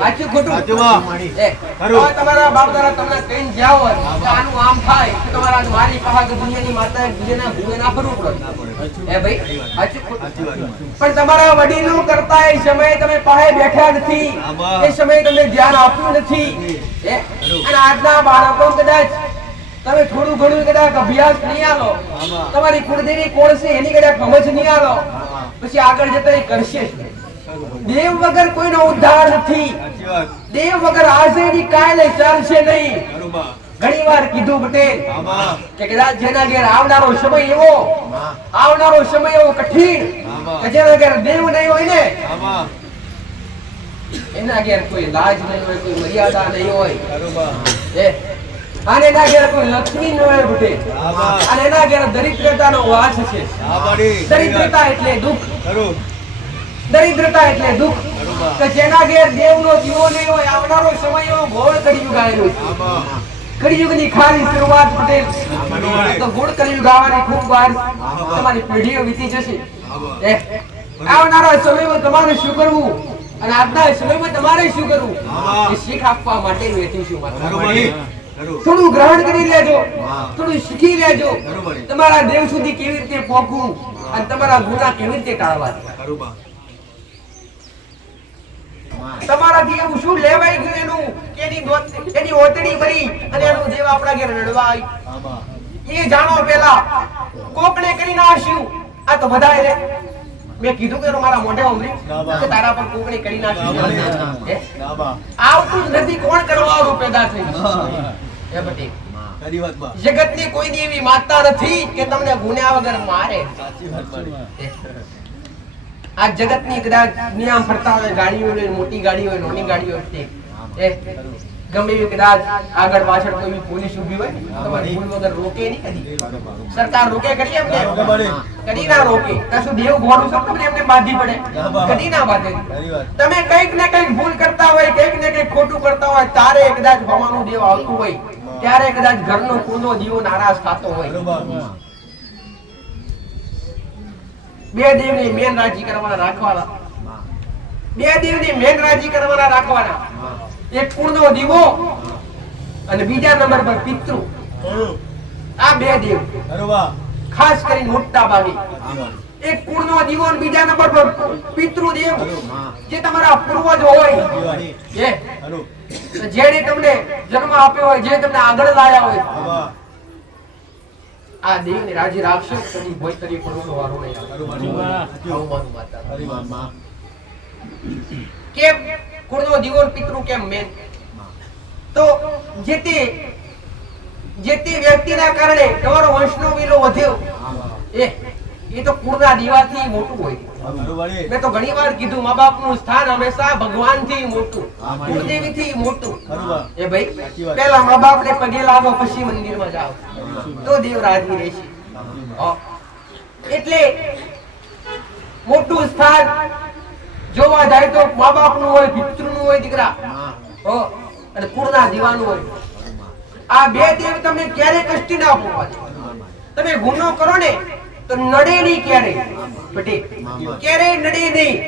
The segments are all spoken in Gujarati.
આચું ખોટું તમારા બાપ દાદા તમને કઈ જાવ આનું આમ થાય તમારા મારી પાસે દુનિયાની માતા દુનિયાના ભૂલે ના ફરવું પડે ભાઈ આચું ખોટું પણ તમારા વડીલો કરતા એ સમયે તમે પાસે બેઠા નથી એ સમયે તમને ધ્યાન આપ્યું નથી અને આજના બાળકો કદાચ તમે થોડું ઘણું કદાચ અભ્યાસ નહીં આલો તમારી કુળદેવી કોણ છે એની કદાચ સમજ નહીં આલો પછી આગળ જતા એ કરશે દેવ વગર કોઈનો ઉદ્ધાર નથી દેવ વગર આજે ની કાલે ચાલશે નહીં ઘણી વાર કીધું પટેલ કે કદાચ જેના ઘેર આવનારો સમય એવો કઠિન કે જેના ઘેર દેવ નહીં હોય ને એના ઘેર કોઈ લાજ નહીં હોય કોઈ મર્યાદા નહીં હોય અને એના ઘેર કોઈ લક્ષ્મી ન હોય પટેલ અને એના ઘેર દરિદ્રતાનો વાસ છે દરિદ્રતા એટલે દુઃખ દરિદ્રતા એટલે દુઃખ કે જેના ઘેર દેવનો જીવો નહીં હોય આવનારો સમય એવો ઘોર કળિયુગ આવેલો છે કળિયુગની ખાલી શરૂઆત પટેલ તો ઘોર કળિયુગ આવવાની ખૂબ વાર તમારી પેઢીઓ વીતી જશે આવનારા સમયમાં તમારે શું કરવું અને આજના સમયમાં તમારે શું કરવું એ શીખ આપવા માટે બેઠી છું થોડું ગ્રહણ કરી લેજો થોડું શીખી લેજો તમારા દેવ સુધી કેવી રીતે પહોંચવું અને તમારા ગુના કેવી રીતે ટાળવા તમારાથી એવું શું લેવાઈ ગયું એનું એની ઓતડી ભરી અને એનું દેવ આપણા ઘેર રડવાય એ જાણો પેલા કોકને કરી નાખ્યું આ તો બધાય મેં કીધું કે મારા મોઢે ઉમરી કે તારા પર કોકને કરી નાખ્યું આવતું જ નથી કોણ કરવાનું પેદા થઈ એ બટી જગતની કોઈની એવી માતા નથી કે તમને ગુન્યા વગર મારે આ જગતની કદાચ નિયમ ફરતા હોય ગાડીઓ હોય મોટી ગાડી હોય નાની ગાડી હોય ગમે એવી કદાચ આગળ પાછળ કોઈ પોલીસ ઊભી હોય તમારી ભૂલ વગર રોકે નહીં કદી સરકાર રોકે કરી એમને કદી ના રોકે કશું દેવ ઘોડું સબ તમને એમને બાંધી પડે કદી ના બાંધે તમે કંઈક ને કંઈક ભૂલ કરતા હોય કંઈક ને કંઈક ખોટું કરતા હોય તારે કદાચ ભગવાનનું દેવ આવતું હોય ત્યારે કદાચ ઘરનો કુળનો જીવો નારાજ થતો હોય બે દેવની મેન રાજી કરવાના રાખવાના બે દેવની મેન રાજી કરવાના રાખવાના એક કુળનો દીવો અને બીજા નંબર પર પિતૃ આ બે દેવ ખાસ કરીને મોટા ભાગે એક કુળનો દીવો અને બીજા નંબર પર પિતૃ દેવ જે તમારા પૂર્વજ હોય જેને તમને જન્મ આપ્યો હોય જે તમને આગળ લાયા હોય આ દેવને રાજી રાખશો કદી ભોય તરી પડવાનો વારો નહીં આવે કેમ કુળનો દીવો પિતૃ કેમ મેન તો જે તે વ્યક્તિના કારણે તમારો વંશનો વીરો વધ્યો એ તો કુળના દીવાથી મોટું હોય મેં તો ઘણી વાર કીધું મા બાપનું સ્થાન હંમેશા ભગવાનથી મોટું કુળદેવીથી મોટું એ ભાઈ પહેલા મા બાપને પગે લાગો પછી મંદિરમાં જાઓ તો દેવ રાજી રહેશે એટલે મોટું સ્થાન જોવા જાય તો મા બાપનું હોય પિતૃનું હોય દીકરા અને કુળના દીવાનું હોય આ બે દેવ તમને ક્યારે કષ્ટ ના પહોંચે તમે ગુનો કરો ને તો નડે નહીં ક્યારે ક્યારે નડે નહીં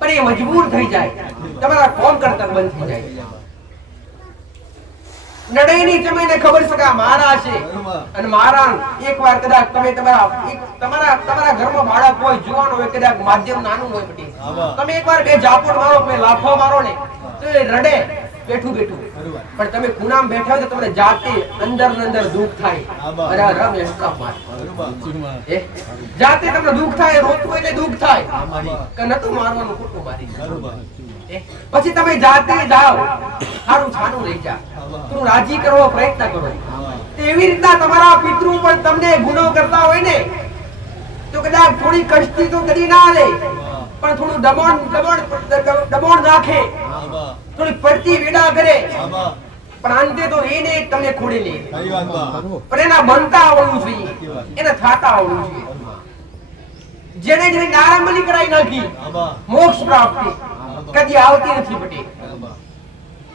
પણ એ મજબૂર થઈ જાય તમારા કોમ કરતા બંધ થઈ જાય નડે નહીં તમને ખબર છે કે મારા છે અને મારા એકવાર કદાચ તમે તમારા ઘરમાં બાળક હોય જુવાન હોય કદાચ માધ્યમ નાનું હોય પટી તમે એકવાર બે ઝાપટ મારો બે લાફો મારો ને તો એ રડે બેઠું પણ તમે ખૂણામાં બેઠા હોય તો તમને જાતે અંદર દુઃખ થાય અરે રમેશ કા માર જાતે તમને દુઃખ થાય રોતું એટલે દુઃખ થાય કે નતું મારવાનું ખોટું મારી પછી તમે જાતે જાઓ સારું છાનું લઈ જા તું રાજી કરવો પ્રયત્ન કરો એવી રીતના તમારા પિતૃ પણ તમને ગુનો કરતા હોય ને તો કદાચ થોડી કષ્ટી તો કરી ના લે પણ થોડું દબાણ નાખે થોડી પડતી વેડા કરે પણ અંતે તો એને તમને ખોડી લે પણ એના બનતા આવડવું જોઈએ એને થાતા આવડવું જોઈએ જેને નારામલી કરાઈ નાખી મોક્ષ પ્રાપ્તિ કદી આવતી નથી પટેલ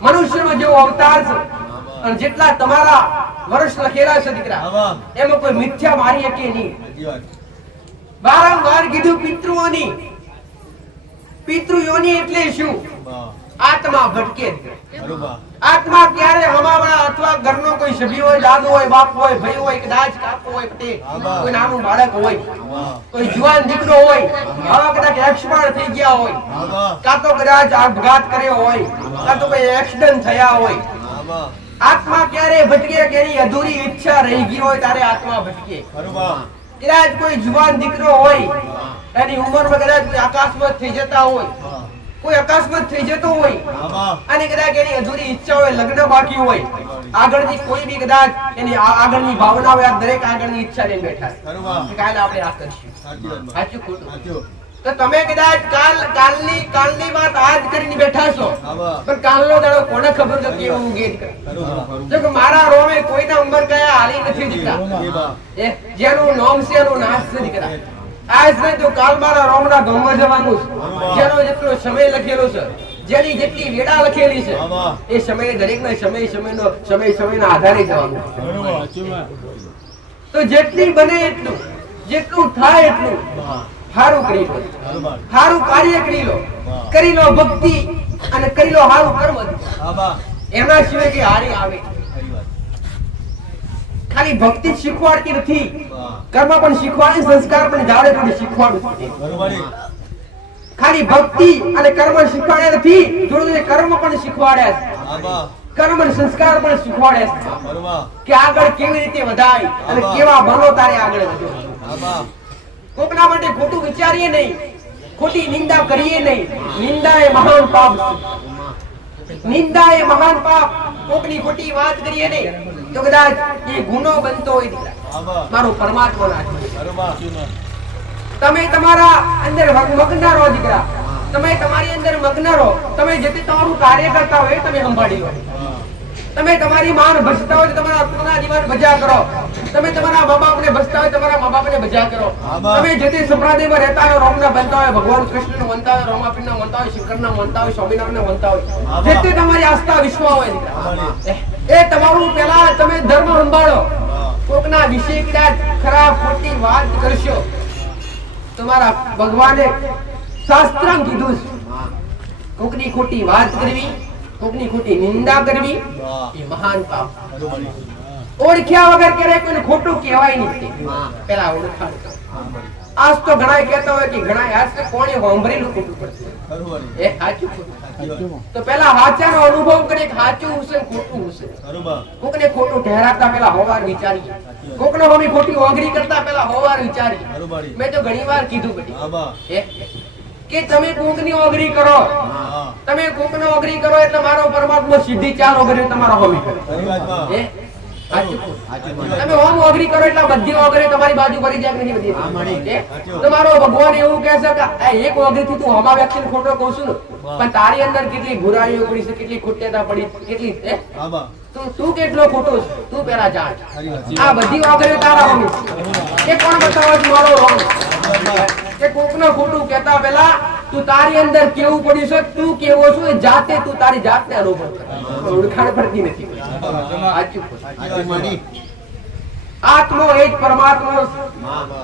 મનુષ્યનો જેવો અવતાર છે અને જેટલા તમારા વર્ષ લખેલા છે દીકરા એમાં કોઈ મિથ્યા મારી શકે નહીં વારંવાર કીધું પિતૃઓની પિતૃયોની એટલે શું આત્મા ભટકે આત્મા ક્યારે હમાવણા અથવા ઘરનો કોઈ સભ્ય હોય, દાદો હોય, બાપ હોય, ભાઈ હોય, કદાચ કાકો હોય, પટેલ કોઈ નાનું બાળક હોય, કોઈ જુવાન દીકરો હોય, આવા કદાચ એક્સપાયર થઈ ગયા હોય, કાં તો કદાચ આપઘાત કર્યો હોય, કાં તો કોઈ એક્સિડન્ટ થયા હોય, આત્મા ક્યારે ભટકે કે એની અધૂરી ઈચ્છા રહી ગઈ હોય ત્યારે આત્મા ભટકે. કદાચ કોઈ જુવાન દીકરો હોય, એની ઉંમરમાં કદાચ કોઈ અકસ્માત થઈ જતા હોય, કોઈ અકસ્માત થઈ જતો હોય અને કદાચ એની અધૂરી ઈચ્છા હોય, લગ્ન બાકી હોય, આગળની કોઈ બી કદાચ એની આગળની ભાવના હોય, દરેક આગળની ઈચ્છા લઈને બેઠા છે કાલે આપણે આ કરીશું. સાચું ખોટું? તો તમે કદાચ કાલની વાત આજ કરીને બેઠા છો, પણ કાલનો દાડો કોને ખબર કે કેવું ગેટ કરે. જો કે મારા રોમે કોઈના ઉંમર ગયા હાલી નથી દીકરા, જેનું નામ છે એનું નાશ છે દીકરા. આજ નહીં તો કાલ મારા રોમના ગમવા જવાનું છે. જેનો જેટલો સમય લખેલો છે, જેની જેટલી વેળા લખેલી છે, એ સમય દરેકના સમયના આધારે જવાનું. તો જેટલી બને એટલું, જેટલું થાય એટલું સારું કરી લો, સારું કાર્ય કરી લો ભક્તિ અને કરી લો સારું કર્મ. એના સિવાય કે હારી આવે. ખાલી ભક્તિ શીખવાડતી નથી, કર્મ પણ શીખવાડે, સંસ્કાર પણ જાળે પણ શીખવાડું. ખાલી ભક્તિ અને કર્મ શીખવાડે નથી, જોડે કર્મ પણ શીખવાડે છે, કર્મ અને સંસ્કાર પણ શીખવાડે છે કે આગળ કેવી રીતે વધાય અને કેવા બનો તારે આગળ વધો. કોકના માટે ખોટું વિચારીએ નહીં, ખોટી નિંદા કરીએ નહીં. નિંદા એ મહાન પાપ છે. નિંદા એ મહાન પાપ. કોકની ખોટી વાત કરીએ નહીં તો કદાચ એ ગુનો બનતો હોય. મારો પરમાત્મા નાખે. તમે તમારા અંદર મગ્ન રહો દીકરા, તમે તમારી અંદર મગ્ન રહો. તમે જેથી તમારું કાર્ય કરતા હોય તમે સંભાળી લો. તમે તમારી માન ભજતા હોય તો તમારા પોતાના જીવન ભજા કરો. તમે તમારા મા બાપને ભજતા હોય તમારા મા બાપને ભજા કરો. તમે જેથી સંપ્રદાયમાં રહેતા હોય, રોમના બનતા હોય, ભગવાન કૃષ્ણને માનતા હોય, રોમાપીરને માનતા હોય, શંકરને માનતા હોય, સ્વામિનારાયણને માનતા હોય, જેથી તમારી આસ્થા વિશ્વાસ હોય એ તમારું પેલા તમે ધર્મ સંભાળો. કોકના વિશે કદાચ ખરાબ ખોટી વાત કરશો, તમારા ભગવાને શાસ્ત્રમાં કીધું છે કોકની ખોટી વાત કરવી, કોકની ખોટી નિંદા કરવી એ મહાન પાપ. ઓળખ્યા વગર ક્યારેય કોઈને ખોટું કહેવાય નહીં. પેલા ઓળખાણ. આજ તો ઘણા કહેતા હોય કે ઘણા આજ તો કોણે સાંભળેલું ખોટું પડશે. એ સાચું ખોટું. તો પેલા સાચાનો અનુભવ કરીએ કે સાચું હશે ખોટું હશે. કોકને ખોટું ઠેરાવતા પેલા હોવાર વિચારીએ. કોકનો મમ્મી ખોટી ઓગરી કરતા પેલા હોવાર વિચારીએ. મેં તો ઘણીવાર કીધું બધી કે તમે કોકની ઓગરી કરો, તમે કોકનો ઓગરી કરો એટલે મારો પરમાત્મા સીધી ચાર ઓગરી તમારો હોમી કરે. તમે ઓમ ઓગરી કરો એટલે બધી ઓગરી તમારી બાજુ ભરી જાય કે નહીં બધી. તમારો ભગવાન એવું કહે છે કે એક ઓગરી થી તું હમા વ્યક્તિને ખોટો કહું છું, પણ તારી અંદર કેટલી બુરાઈઓ પડી છે, કેટલી ખોટિયાતા પડી, કેટલી તું કેટલો ખોટો છે તું પેલા જાણ. આ બધી ઓગરી તારા હોમી છે. એ કોણ બતાવે છે મારો રોંગ? કે કોકનો ખોટું કહેતા પહેલા તું તારી અંદર કેવું પડ્યું છે, તું કેવો છો એ જાતે તું તારી જાતને અનુભવ કર. ઓળખાણ પડતી નથી. આત્મો એ જ પરમાત્મા.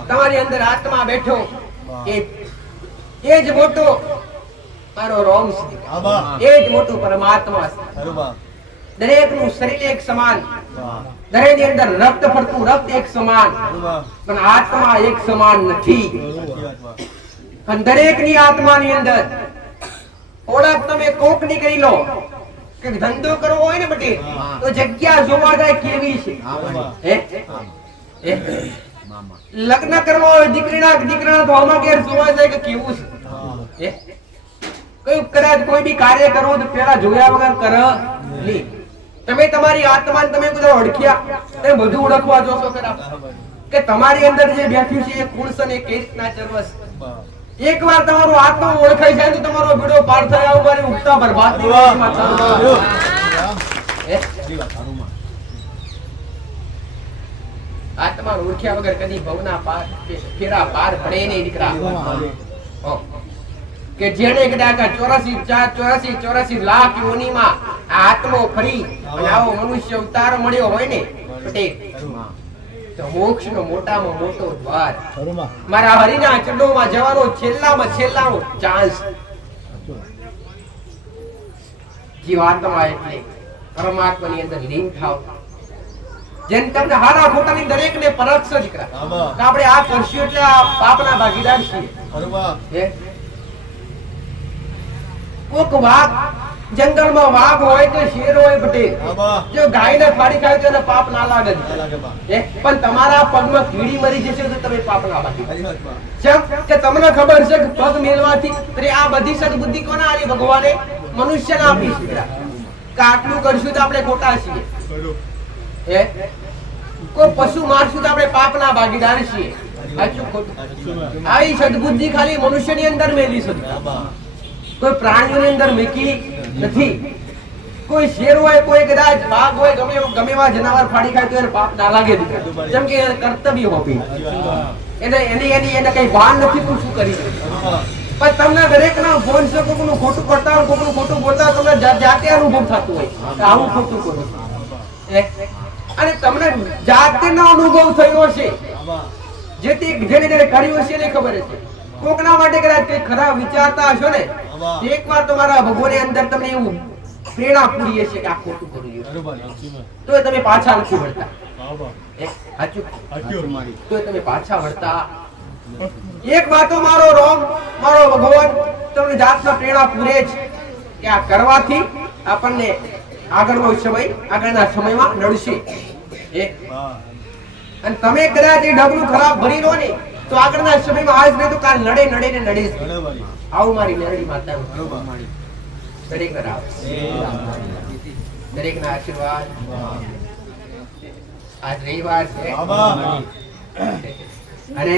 તમારી અંદર આત્મા બેઠો એ જ મોટો મારો રોમ છે, એ જ મોટું પરમાત્મા છે. દરેકનું શરીર એક સમાન, દરેકની અંદર રક્ત ફરતું રક્ત એક સમાન, પણ આત્મા એક સમાન નથી. અને દરેકની આત્માની અંદર ઓળખ તમે કોકની કરી લો કે ધંધો કરવો હોય ને બટે તો જગ્યા જોવા જાય કેવી છે. લગ્ન કરવો હોય દીકરીના તો આમાં ઘેર જોવા જાય કે કેવું છે. કદાચ કોઈ બી કાર્ય કરવો તો પેલા જોયા વગર કર નહીં. તમે તમારી આત્માને તમે બધા ઓળખ્યા, તમે બધું ઓળખવા જોશો ખરા કે તમારી અંદર જે બેઠ્યું છે એ કોણ છે ને કઈ રીતના ચરવસ. એકવાર તમારું આત્મા ઓળખાઈ જાય તો તમારો બીડો પાર થાય. આવું ઉગતા બરબાદ આત્મા ઓળખ્યા વગર કદી ભવના પાર ફેરા પાર પડે નહીં દીકરા. કે જેને કદાચ 84 લાખ યોનીમાં આત્મો ફરી અને આવો મનુષ્ય અવતાર મળ્યો હોય ને પટેલ તો મોક્ષનો મોટામાં મોટો દ્વાર. મારા હરિના ચરણોમાં જવાનો છેલ્લામાં છેલ્લાનો ચાન્સ. જીવાત્મા એટલે પરમાત્માની અંદર લીન થાવ. જેમ તમને હારા ખોટાની દરેકને પરખ જ કરા. આપણે આ કરશું એટલે આ પાપના ભાગીદાર છીએ. હે કોક વાઘ જંગલમાં વાઘ હોય તો શેર હોય પટેલ, જો ગાયને ફાડી ખાય તો એને પાપ ના લાગે. પણ તમારા પગમાં કીડી મરી જશે તો તમે પાપ ના લાગે. કેમ કે તમને ખબર છે કે પગ મેલવાથી આ બધી સદબુદ્ધિ કોને આલી? ભગવાને મનુષ્યને આપી છે. કે આટલું કરશું તો આપણે ખોટા છીએ. હે કોઈ પશુ મારશું તો આપણે પાપના ભાગીદાર છીએ. સાચું ખોટું? આવી સદબુદ્ધિ ખાલી મનુષ્યની અંદર મેલી છે, કોઈ પ્રાણીઓની અંદર મેકી નથી. કોઈ શેર હોય, કોઈ કદાચ વાઘ હોય, ગમે એવા જનાવર ફાડી ખાય તો એને પાપ ના લાગે. જેમ કે કર્તવ્ય હોવી એને કઈ ભાન નથી, તું શું કરી. પણ તમને દરેક ના ફોન છે, કોકનું ખોટું કરતા હોય, કોકનું ખોટું બોલતા હોય, તમને જાતે અનુભવ થતું હોય આવું ખોટું કરું. અને તમને જાતે નો અનુભવ થયો છે, જેને જેને કર્યું હશે એને ખબર છે. કોકના માટે કદાચ કઈ ખરાબ વિચારતા હશો ને, એકવાર તમારા ભગવાનની અંદર તમને એવું પ્રેરણા પૂરી હશે કે આ ખોટું કર્યું, તો તમે પાછા નથી વળતા. તો તમે પાછા વળતા. એક વાતો મારો રોમ, મારો ભગવાન તમને જાતના પ્રેરણા પૂરે છે કે આ કરવાથી આપણને આગળના સમયમાં નડશે. અને તમે કદાચ એ ડગલું ખરાબ ભરી લો ને તો આગળના સમયમાં આજ નહીં તો કાલ નડે ને નડે. આવું મારી મેરડી માતા દરેક ના આશીર્વાદ. આજ રવિવાર છે અને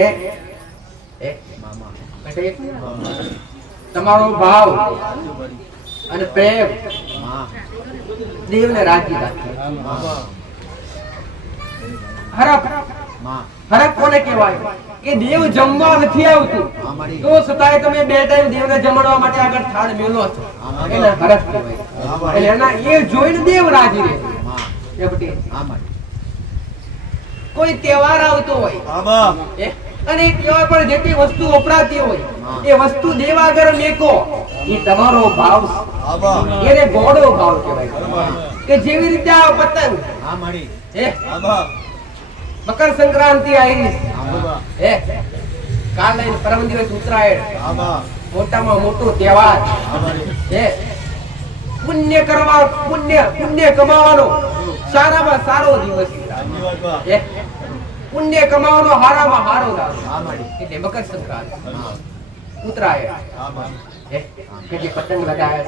તમારો ભાવ અને પ્રેમ દેવને રાજી રાખે. હરખ કોને કહેવાય? કે દેવ જમવા નથી આવતું તો છતાંય તમે બે ટાઈમ દેવને જમાડવા માટે આગળ થાળ મેલો છો, એને હરખ કહેવાય. એટલે એના એ જોઈને દેવ રાજી રહે. કોઈ તહેવાર આવતો હોય અને એ તહેવાર પર જે કઈ વસ્તુ વપરાતી હોય એ વસ્તુ દેવ આગળ મેકો, એ તમારો ભાવ, એને ગોળો ભાવ કહેવાય. કે જેવી રીતે આ પતંગ મકર સંક્રાંતિ આવી હે, કાલે પરમ દિવસ ઉત્તરાયણ, મોટામાં મોટો તહેવાર હે. પુણ્ય કમાવાનો સારામાં સારો દિવસ હે. પુણ્ય કમાવાનો હારામાં હારો દિવસ એટલે મકર સંક્રાંતિ, ઉત્તરાયણ હે. કે જે પતંગ લગાવે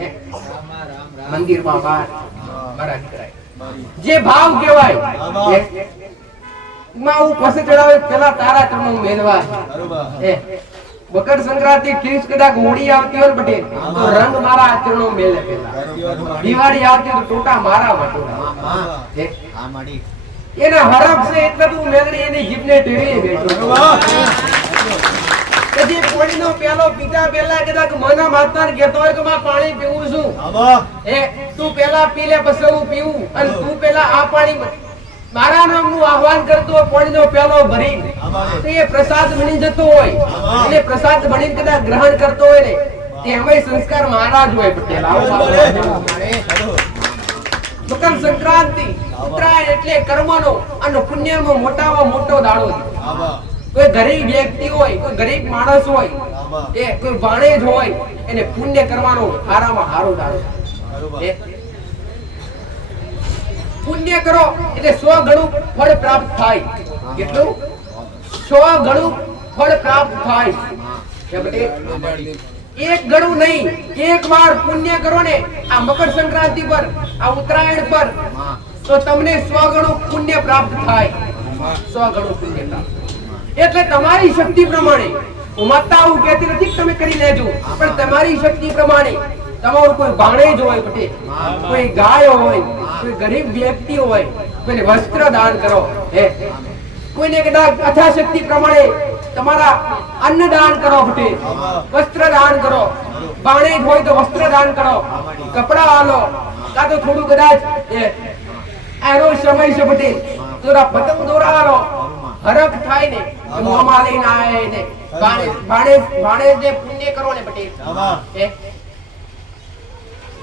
હે મંદિરમાં બહાર મારા દીકરા જે ભાવ કહેવાય માં હું પાસે ચડાવે પેલા તારા ચરણો મેલવા. મકર સંક્રાંતિ ઠીક કદાચ હોળી આવતી હોય પટેલ તો રંગ મારા ચરણો મેલે. પેલા દિવાળી આવતી તો ટોટા મારા વટોળા. એને હરખ છે એટલે તું મેલડી એની જીભને ટેરી બેઠો. જે પાણીનો પ્યાલો પીતા પહેલા કદાચ મના માતાને કહેતો હોય કે માં પાણી પીવું છું, તું પેલા પી લે પછી હું પીવું, અને તું પેલા આ પાણી મારા નામનું આહવાન કરતો હોય, પાણીનો પ્યાલો ભરી તો એ પ્રસાદ બની જતો હોય. એટલે પ્રસાદ બની કદાચ ગ્રહણ કરતો હોય ને તેમાં સંસ્કાર મારા જ હોય પટેલ. મકર સંક્રાંતિ ઉત્તરાયણ એટલે કર્મનો અને પુણ્યનો મોટામાં મોટો દાડો. કોઈ ગરીબ વ્યક્તિ હોય, કોઈ ગરીબ માણસ હોય, એ કોઈ વાણેજ હોય, એને પુણ્ય કરવાનો હારામાં હારો દાડો. પુણ્ય કરો એટલે 100 ગણું ફળ પ્રાપ્ત થાય. કેટલું? 100 ગણું ફળ પ્રાપ્ત થાય. એક ગણું નહીં, એક વાર પુણ્ય કરો ને આ મકર સંક્રાંતિ પર, આ ઉત્તરાયણ પર, તો તમને 100 ગણું પુણ્ય પ્રાપ્ત થાય. 100 ગણું પુણ્ય પ્રાપ્ત. એટલે તમારી શક્તિ પ્રમાણે, હું માતા હું કહેતી નથી કે તમે કરી લેજો, પણ તમારી શક્તિ પ્રમાણે તમારું કોઈ ભાણેજ હોય પટેલ, કોઈ ગાય હોય, કોઈ ગરીબ વ્યક્તિ હોય, કોઈને વસ્ત્ર દાન કરો. કોઈને કદાચ યથાશક્તિ પ્રમાણે તમારા અન્ન દાન કરો પટેલ, વસ્ત્ર દાન કરો. ભાણેજ હોય તો વસ્ત્ર દાન કરો, કપડા આલો, કાં તો થોડું કદાચ એનો સમય છે પટેલ થોડા પતંગ દોરાવાનો હરખ થાય ને મોમાં લઈને આવે ને ભાણેજ જે પુણ્ય કરો ને પટેલ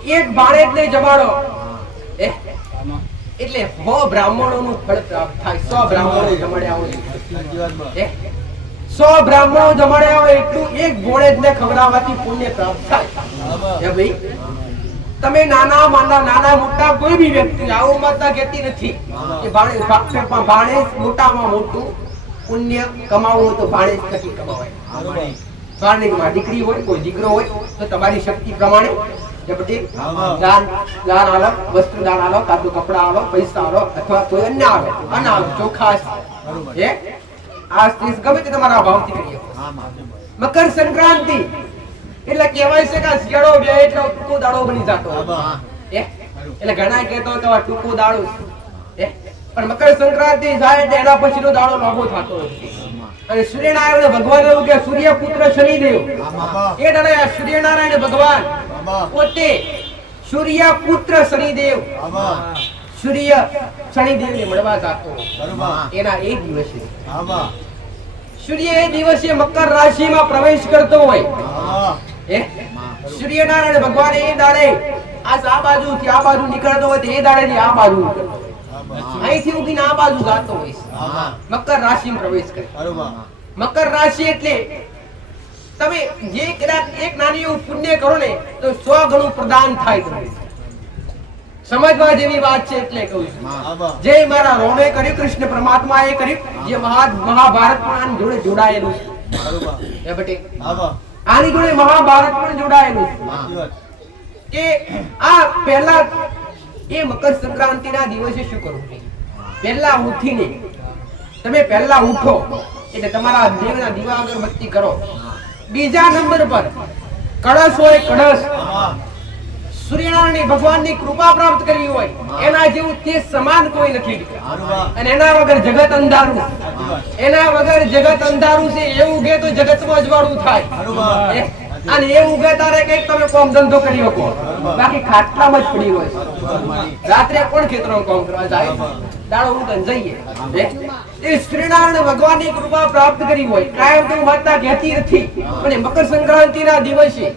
એક બાળકને જમાડો એટલે 100 બ્રાહ્મણોનું ફળ પ્રાપ્ત થાય. 100 બ્રાહ્મણો જમાડ્યા હોય, 100 બ્રાહ્મણો જમાડ્યા હોય એટલું એક ભોળેજને ખવડાવવાથી પુણ્ય પ્રાપ્ત થાય. ભાઈ તમે નાના મોટા કોઈ બી વ્યક્તિ આવું માતા કહેતી નથી કે ભાણેજ મોટામાં મોટું પુણ્ય કમાવવું તો ભાણેજ થકી કમાવાય. ભાણેજમાં દીકરી હોય, કોઈ દીકરો હોય તો તમારી શક્તિ પ્રમાણે દાન આલો, વસ્ત્ર દાન આલો, કાં તો કપડા આલો, પૈસા આલો, અથવા કોઈ અન્ય આલો, અનાજ ચોખા આ સ્ત્રી ગમે તે તમારા ભાવથી કરીએ. મકર સંક્રાંતિ એટલે કહેવાય છે કે શિયાળો બે એટલે ટૂંકો દાડો બની જતો. એટલે ઘણા કહેતો કે ટૂંકો દાડો પણ મકર સંક્રાંતિ થાય એટલે એના પછીનો દાડો લાંબો થતો નથી. અને સૂર્યનારાયણ ભગવાન એવું કે સૂર્યપુત્ર શનિદેવ એ દાડે સૂર્યનારાયણ ભગવાન પોતે સૂર્યપુત્ર શનિદેવ સૂર્ય શનિદેવને મળવા જતો. એના એ દિવસે સૂર્ય એ દિવસે મકર રાશિમાં પ્રવેશ કરતો હોય. સૂર્યનારાયણ ભગવાન એ દાડે આ બાજુથી આ બાજુ નીકળતો હોય તો એ દાડે આ બાજુ અહીંથી ઉગીને આ બાજુ ગાતો હોય. મકર રાશિમાં પ્રવેશ કરે. મકર રાશિ એટલે તમે જે કદાચ એક નાની એવું પુણ્ય કરો ને તો 100 ગણું પ્રદાન થાય. તમને સમજવા જેવી વાત છે એટલે કહું છું. જે મારા રોમે કર્યું, કૃષ્ણ પરમાત્મા એ કર્યું, જે મહાભારત પણ જોડે જોડાયેલું છે. આની જોડે મહાભારત પણ જોડાયેલું છે. કે આ પહેલા એ મકર સંક્રાંતિના દિવસે શું કરવું જોઈએ? પહેલા ઉઠીને તમે પહેલા ઉઠો એટલે તમારા દેવના દીવા અગરબત્તી કરો. બીજા નંબર પર કળશ હોય, કળશ સૂર્યનારાયણ ભગવાનની કૃપા પ્રાપ્ત કરી હોય એના જેવું તે સમાન કોઈ નથી. અને એના વગર જગત અંધારું, એના વગર જગત અંધારું છે. એવું ઉગે તો જગતમાં અજવાળું થાય. અને એ ઉગે તારે કઈક તમે કામ ધંધો કરી શકો, બાકી ખાટલામાં જ પડી હોય. રાત્રે કોણ ખેતરમાં કામ કરવા જાય? દાડો ઉગન જઈએ. એ શ્રીનારાયણ ભગવાનની કૃપા પ્રાપ્ત કરી હોય. કાયમ તો માતા કહેતી નથી, પણ મકર સંક્રાંતિના દિવસે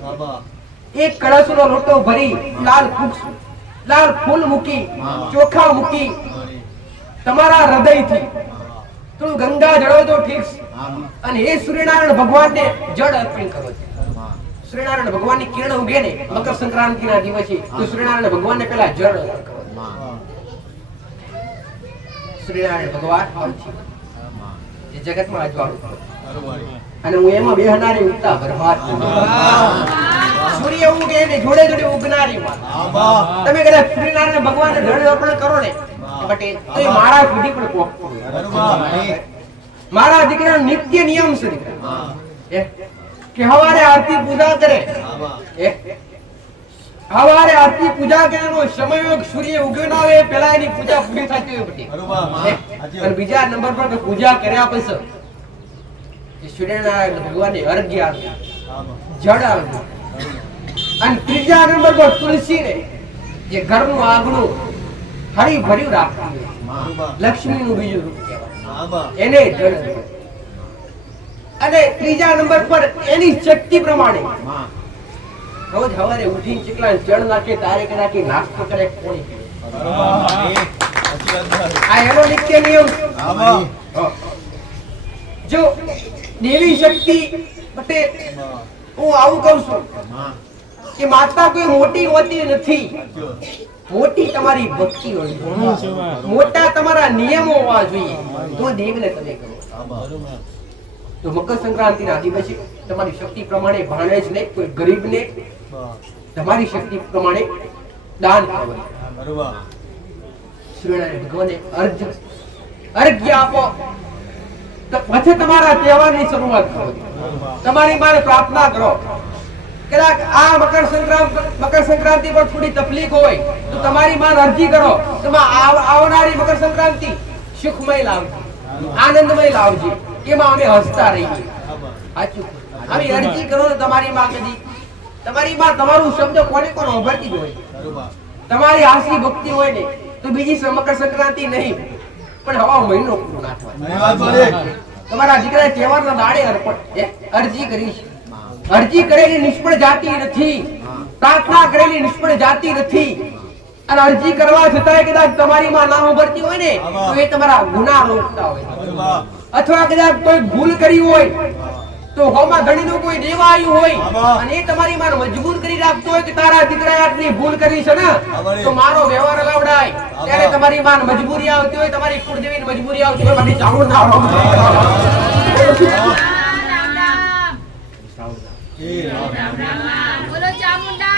એક કળશનો લોટો ભરી લાલ ફૂલ મૂકી, ચોખા મૂકી, તમારા હૃદયથી થોડું ગંગા જળો તો ઠીક, અને એ સૂર્યનારાયણ ભગવાનને જળ અર્પણ કરો. સૂર્યનારાયણ ભગવાનની કિરણ ઉગે ને મકર સંક્રાંતિના દિવસે તો સૂર્યનારાયણ ભગવાનને પહેલા જળ અર્પણ કરો. સૂર્યનારાયણ ભગવાન એ જગતમાં અજવાળું અને હું એમાં બેહનારી ઉગતા બરબાદ. સૂર્ય ઉગે ને જોડે જોડે ઉગનારી વાત. તમે કદાચ સૂર્યનારાયણ ભગવાનને જળ અર્પણ કરો ને બટ તો એ મારા સુધી પણ પહોંચતું. મારા દીકરાનો નિત્ય નિયમ છે કે હવારે આરતી પૂજા કરે. હવારે આરતી પૂજા કરવાનો સમય સૂર્ય ઉગ્યો ના આવે પહેલા એની પૂજા પૂરી થતી હોય બધી. અને બીજા નંબર પર પૂજા કર્યા પછી સૂર્યનારાયણ ભગવાનને અર્ઘ્ય આપ્યું, જળ આપ્યું. અને ત્રીજા નંબર પર તુલસીને જે ઘરનું આંગણું હરી ભર્યું રાખવું, લક્ષ્મીનું બીજું રૂપ કહેવાય, એને જળ. અને ત્રીજા નંબર પર એની શક્તિ પ્રમાણે રોજ સવારે ઉઠીને ચીકલા જળ નાખે, તારે નાખી નાસ્તો કરે, કોણી પીવે. આ એનો નિત્ય નિયમ. જો દેવી શક્તિ માટે હું આવું કહું છું કે માતા કોઈ મોટી હોતી નથી. મોટી તમારી ભક્તિ હોવી જોઈએ, મોટા તમારા નિયમો હોવા જોઈએ, તો દેવને તમે કરો. તો મકર સંક્રાંતિના દિવસે તમારી શક્તિ પ્રમાણે ભાણેજ ને કોઈ ગરીબને તમારી શક્તિ પ્રમાણે દાન કરવું. સૂર્યનારાયણ ભગવાનને અર્ઘ્ય આપો. પછી તમારા તહેવારની શરૂઆત કરો. તમારી માને પ્રાર્થના કરો. કદાચ આ મકર સંક્રાંતિ પર થોડી તકલીફ હોય તો તમારી માન અરજી કરો, આવનારી મકર સંક્રાંતિ સુખમય લાવજો, આનંદમય લાવજો, એમાં અમે હસતા રહીએ. આવી અરજી કરો ને તમારી માં કદી તમારી માં તમારું શબ્દ કોને કોને ઓભરતી જ હોય. તમારી આસી ભક્તિ હોય ને તો બીજી મકર સંક્રાંતિ નહીં પણ હવા મહિનો પૂરો ના થાય. તમારા દીકરા તહેવારના દાડે અર્પણ અરજી કરીશ. અરજી કરેલી નિષ્ફળ જાતી નથી. પ્રાર્થના કરેલી નિષ્ફળ જાતી નથી અને અરજી કરવા છતાંય કદાચ તમારી માં ના ઉભરતી હોય ને તો એ તમારા ગુનાહ રોકતા હોય અથવા કદાચ કોઈ ભૂલ કરી હોય તો હોમાં ધણીનું કોઈ દેવા આવ્યું હોય અને એ તમારી માં મજબૂર કરી રાખતો હોય કે તારા દીકરાએ આટલી ભૂલ કરી છે ને તો મારો વ્યવહાર લાવડાય ત્યારે તમારી માં મજબૂરી આવતી હોય તમારી કુળદેવીની મજબૂરી આવતી હોય બધી જાવું ના બોલો ચામુંડા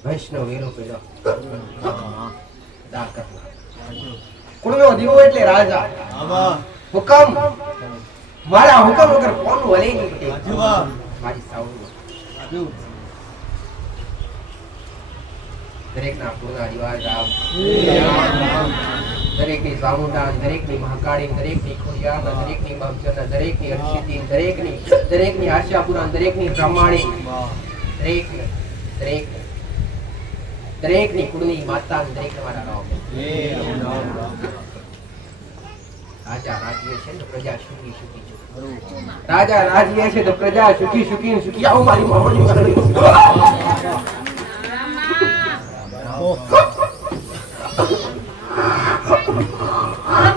વૈષ્ણવ વેલો પેલો કુળવો દીવો એટલે રાજા હુકમ મારા હુકમ વગર કોનું હલે નહીં પટે મારી સાઉન્ડ દરેક ના પૂર્ણા દિવાળ રામ દરેક ની સામુંડા દરેક ની મહાકાળી દરેક ની ખોડિયાર દરેક ની બાપચર દરેક ની હર્ષિતી દરેક ની આશાપુરા દરેક ની બ્રહ્માણી દરેક ની કુળની માતા દરેક તમારા રામ રાજા રાજ્ય છે તો પ્રજા સુખી સુખી છે રાજા રાજ્ય છે તો પ્રજા સુખી સુખી સુખી આવો મારી મોહની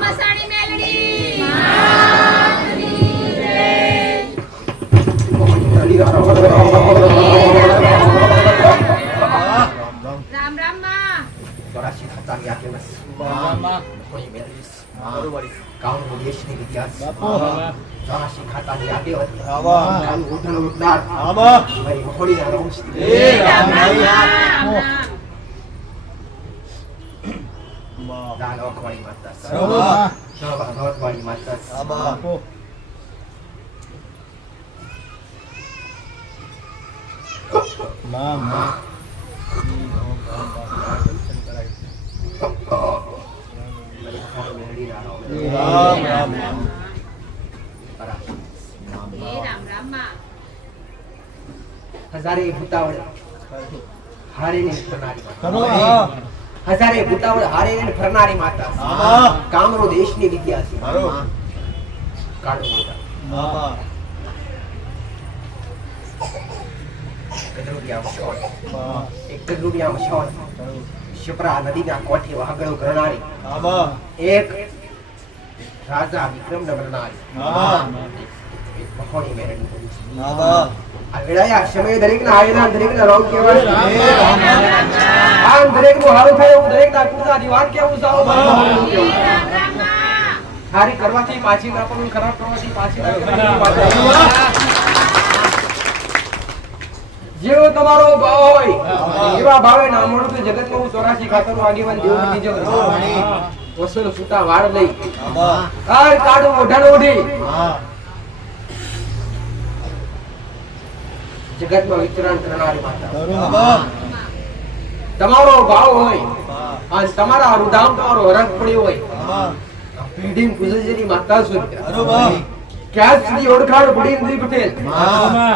મસાણી મેલડી રામ રામ માં ચોરાશી ખાતાની આકેવસ કોઈ મેલડીસ કાઉન દેશની ઇતિહાસ ચોરાશી ખાતાની આકેવસ કાઉન ઉઠણ ઉઠનાર ભાઈ મોહડીના રોષ દાન ઓખવાળી માતા ભગવતવાળી માતા હજારે ભૂતાવળ હારીને ફરનારી માતા હજારે ભૂતાવળ હારીને ફરનારી માતા કામરો દેશની વિદ્યા છે કાળો માતા કદરુડિયા મશોણ એક કદરુડિયા મશોણ શિપ્રા નદીના કોઠે વાગડો કરનારી એક રાજા વિક્રમ નવરનારી એક મહોણી મેરડી આ વેળાયા સમય દરેકના આયના દરેકના રોગ કેવાય આમ દરેકનું હારું થાય એવું દરેકના કુળના દીવાન કેવું સાવ હારી કરવાથી પાછી ના પડવું ખરાબ કરવાથી પાછી ના જેવો તમારો ભાવ હોય એવા ભાવે ના મળું તો જગતમાં હું 84 ખાતાનું આગેવાન દેવ બની જાઉં વસલ સુતા વાળ લઈ કાળ કાઢું ઓઢાણ ઓઢી જગતમાં વિચરણ કરનારી માતા તમારો ભાવ હોય અને તમારા રુધામ તમારો હરખ પડ્યો હોય પીઢી પૂજ્યની માતા સુધી ક્યાં સુધી ઓળખાણ પડી નથી પટેલ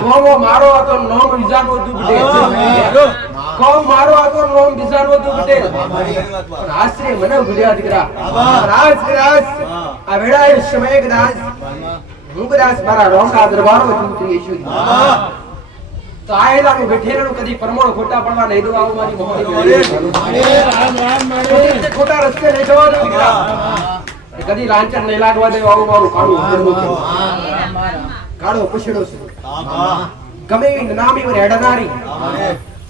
કોમો મારો હતો નોમ વિઝાનો હતું પટેલ કોમ મારો હતો નોમ વિઝાનો હતું પટેલ આશ્રે મને ભૂલ્યા દીકરા રાજ આ વેળાએ સમય કદાચ હું કદાચ મારા રોંગા દરબારો ચૂંટણી છું તો આયેલાનું બેઠેલાનું કદી પરમોણ ખોટા પડવા નહીં દો આવું મારી મોહની ખોટા રસ્તે નહીં જવાનું દીકરા કદી લાંચન નહીં લાગવા દે આવું મારું કાળો પછડો છે ગમે નામી પર હેડનારી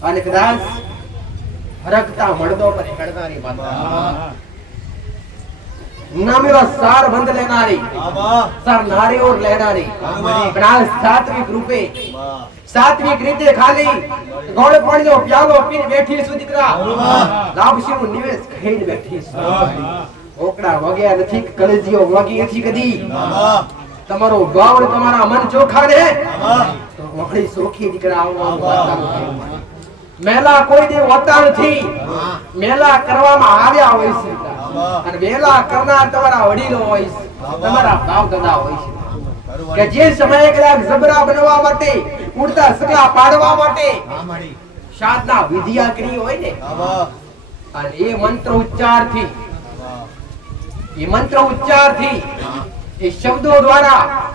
અને કદાચ હરકતા મળદો પર હેડનારી માતા નામીવા સાર બંધ લેનારી સાર નારી ઓર લેનારી પણ સાત્વિક રૂપે સાત્વિક રીતે ખાલી ગોળ પાણીનો પ્યાલો પીને બેઠી છું દીકરા લાભશીનું નિવેશ ખાઈને બેઠી છું ઓકડા વગ્યા નથી કલેજીઓ વગી નથી કદી તમારો ભાવ અને તમારા મન ચોખ્ખા ને તો વખડી સોખી દીકરા આવો મેલા કોઈ દે હોતા નથી મેલા કરવામાં આવ્યા હોય છે અને મેલા કરનાર તમારા વડીલો હોય છે તમારા ભાવ દાદા હોય છે કે જે સમયે કદાચ જબરા બનવા માટે ઉડતા સગલા પાડવા માટે સાધના વિધિયા કરી હોય ને અને એ મંત્ર ઉચ્ચારથી એ શબ્દો દ્વારા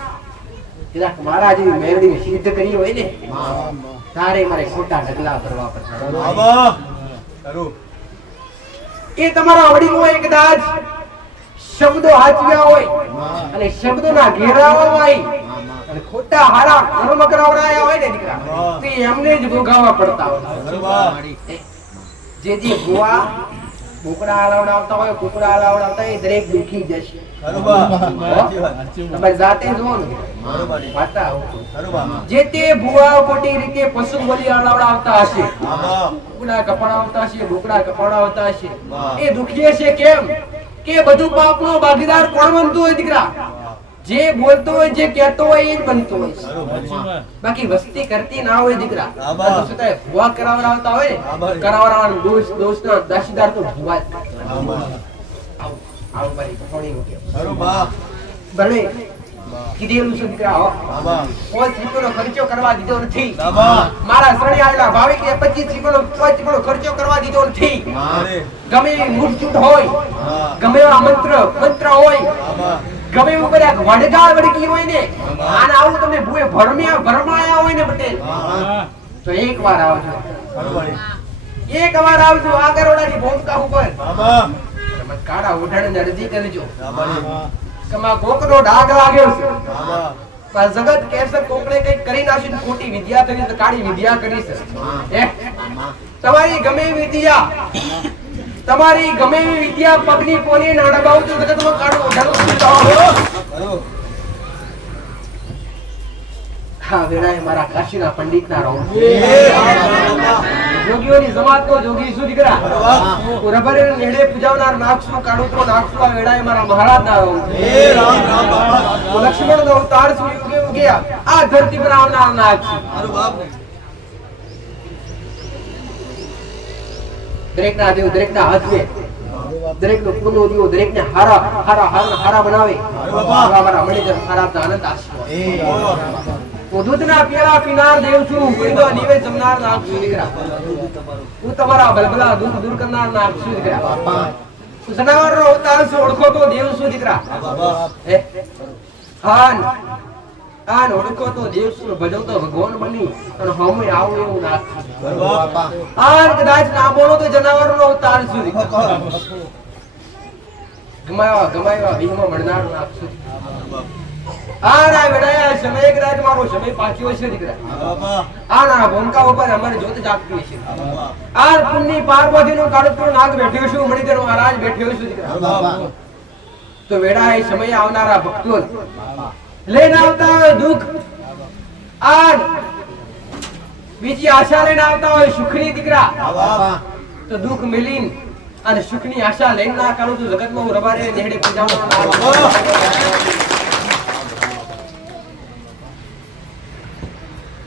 કદાચ મારા જેવી મેળવી સિદ્ધ કરી હોય ને તારે મારે ખોટા ઢગલા ભરવા પડતા એ તમારા વડીલોએ કદાચ શબ્દો હાચવ્યા હોય અને શબ્દોના ઘેરાવામાં અને ખોટા હારા કર્મ કરાવડાયા હોય ને દીકરા તે એમને જ ભોગવવા પડતા હોય જે ભુવા કુકડા હલાવડાવતા હોય કુકડા હલાવડાવતા એ દરેક દુખી જશે તમે જાતે જુઓ ને જે તે ભુવા ખોટી રીતે પશુ બલિ હલાવડાવતા હશે કુકડા કપડાવતા હશે ઢોકળા કપડાવતા હશે એ દુખી છે કેમ કે બધું પાપનો ભાગીદાર કોણ બનતું હોય દીકરા જે બોલતો હોય જે કહેતો હોય એ જ બનતો હોય બાકી વસ્તી કરતી ના હોય દીકરા તો છતાંય ભુવા કરાવડાવતા હોય ને કરાવડાવવાનો દોષનો દાશીદાર તો ભુવા જ આવું મારી ઘણી ભલે કીધેલું છે દીકરા કોઈ ત્રિકોનો ખર્ચો કરવા દીધો નથી મારા શરણે આવેલા ભાવિક 25 ત્રિકોનો ખર્ચો કરવા દીધો નથી ગમે મૂર્છૂટ હોય ગમે એવા મંત્ર હોય ગમે એવું કદાચ વડગા વડકી હોય ને આને આવું તમે ભૂએ ભરમાયા હોય ને પટેલ તો એકવાર આવજો આ કરોડાની ભૂમિકા ઉપર કાળા ઓઢાણે અરજી કરજો કમા કોકનો ડાઘ લાગ્યો છે પણ જગત કેસર કોકને કઈ કરી નાખી ખોટી વિદ્યા કરી તો કાળી વિદ્યા કરી છે તમારી ગમે એવી વિદ્યા પગની પોની ના ડબાવ તો જગતમાં કાળો ઓઢાણો હા વેરાય મારા કાશીના પંડિતના રહો જોગીઓની જમાતનો જોગી શું દીકરા રબરે નેડે પૂજાવનાર નાગસુ કાળુતરો નાગસુ આ વેળાએ મારા મહારાજના રહો લક્ષ્મણનો અવતાર શું ઉગ્યા આ ધરતી પર આવનાર નાગસુ દરેકના દેવ દરેકના હાથે દરેકનો પુનો દીવો દરેકને હારા બનાવે મારા મણિધર મહારાજના અનંત આશીર્વાદ દૂધના પીળા પીનાર દેવ છું પીળો નીવે જમનાર નાગ છું દીકરા હું તમારા બલબલા દુઃખ દૂર કરનાર નાગ છું દીકરા જનાવરનો અવતાર છું ઓળખો તો દેવ છું દીકરા આન ઓળખો તો દેવ છું ભજો તો ભગવાન બની અને હમે આવું એવું નાગ આન કદાચ ના બોલો તો જનાવરનો અવતાર છું દીકરા ગમાયા ભીમમાં મળનાર નાગ છું આના વેડાયા સમય કદાચ મારો સમય પાક્યો છે દીકરા આના ભૂમિકા ઉપર અમારે જોત જાગતી છે આ પુણ્ય પાર્વતીનો કાળુતરો નાગ બેઠ્યો છું મણિધર મહારાજ બેઠ્યો છું દીકરા તો વેડાય સમય આવનારા ભક્તો લઈને આવતા હોય દુઃખ આ બીજી આશા લઈને આવતા હોય સુખની દીકરા તો દુઃખ મિલીન અને સુખની આશા લઈને ના કરું તો જગતમાં હું રબારે નેહડે પૂજાવાનો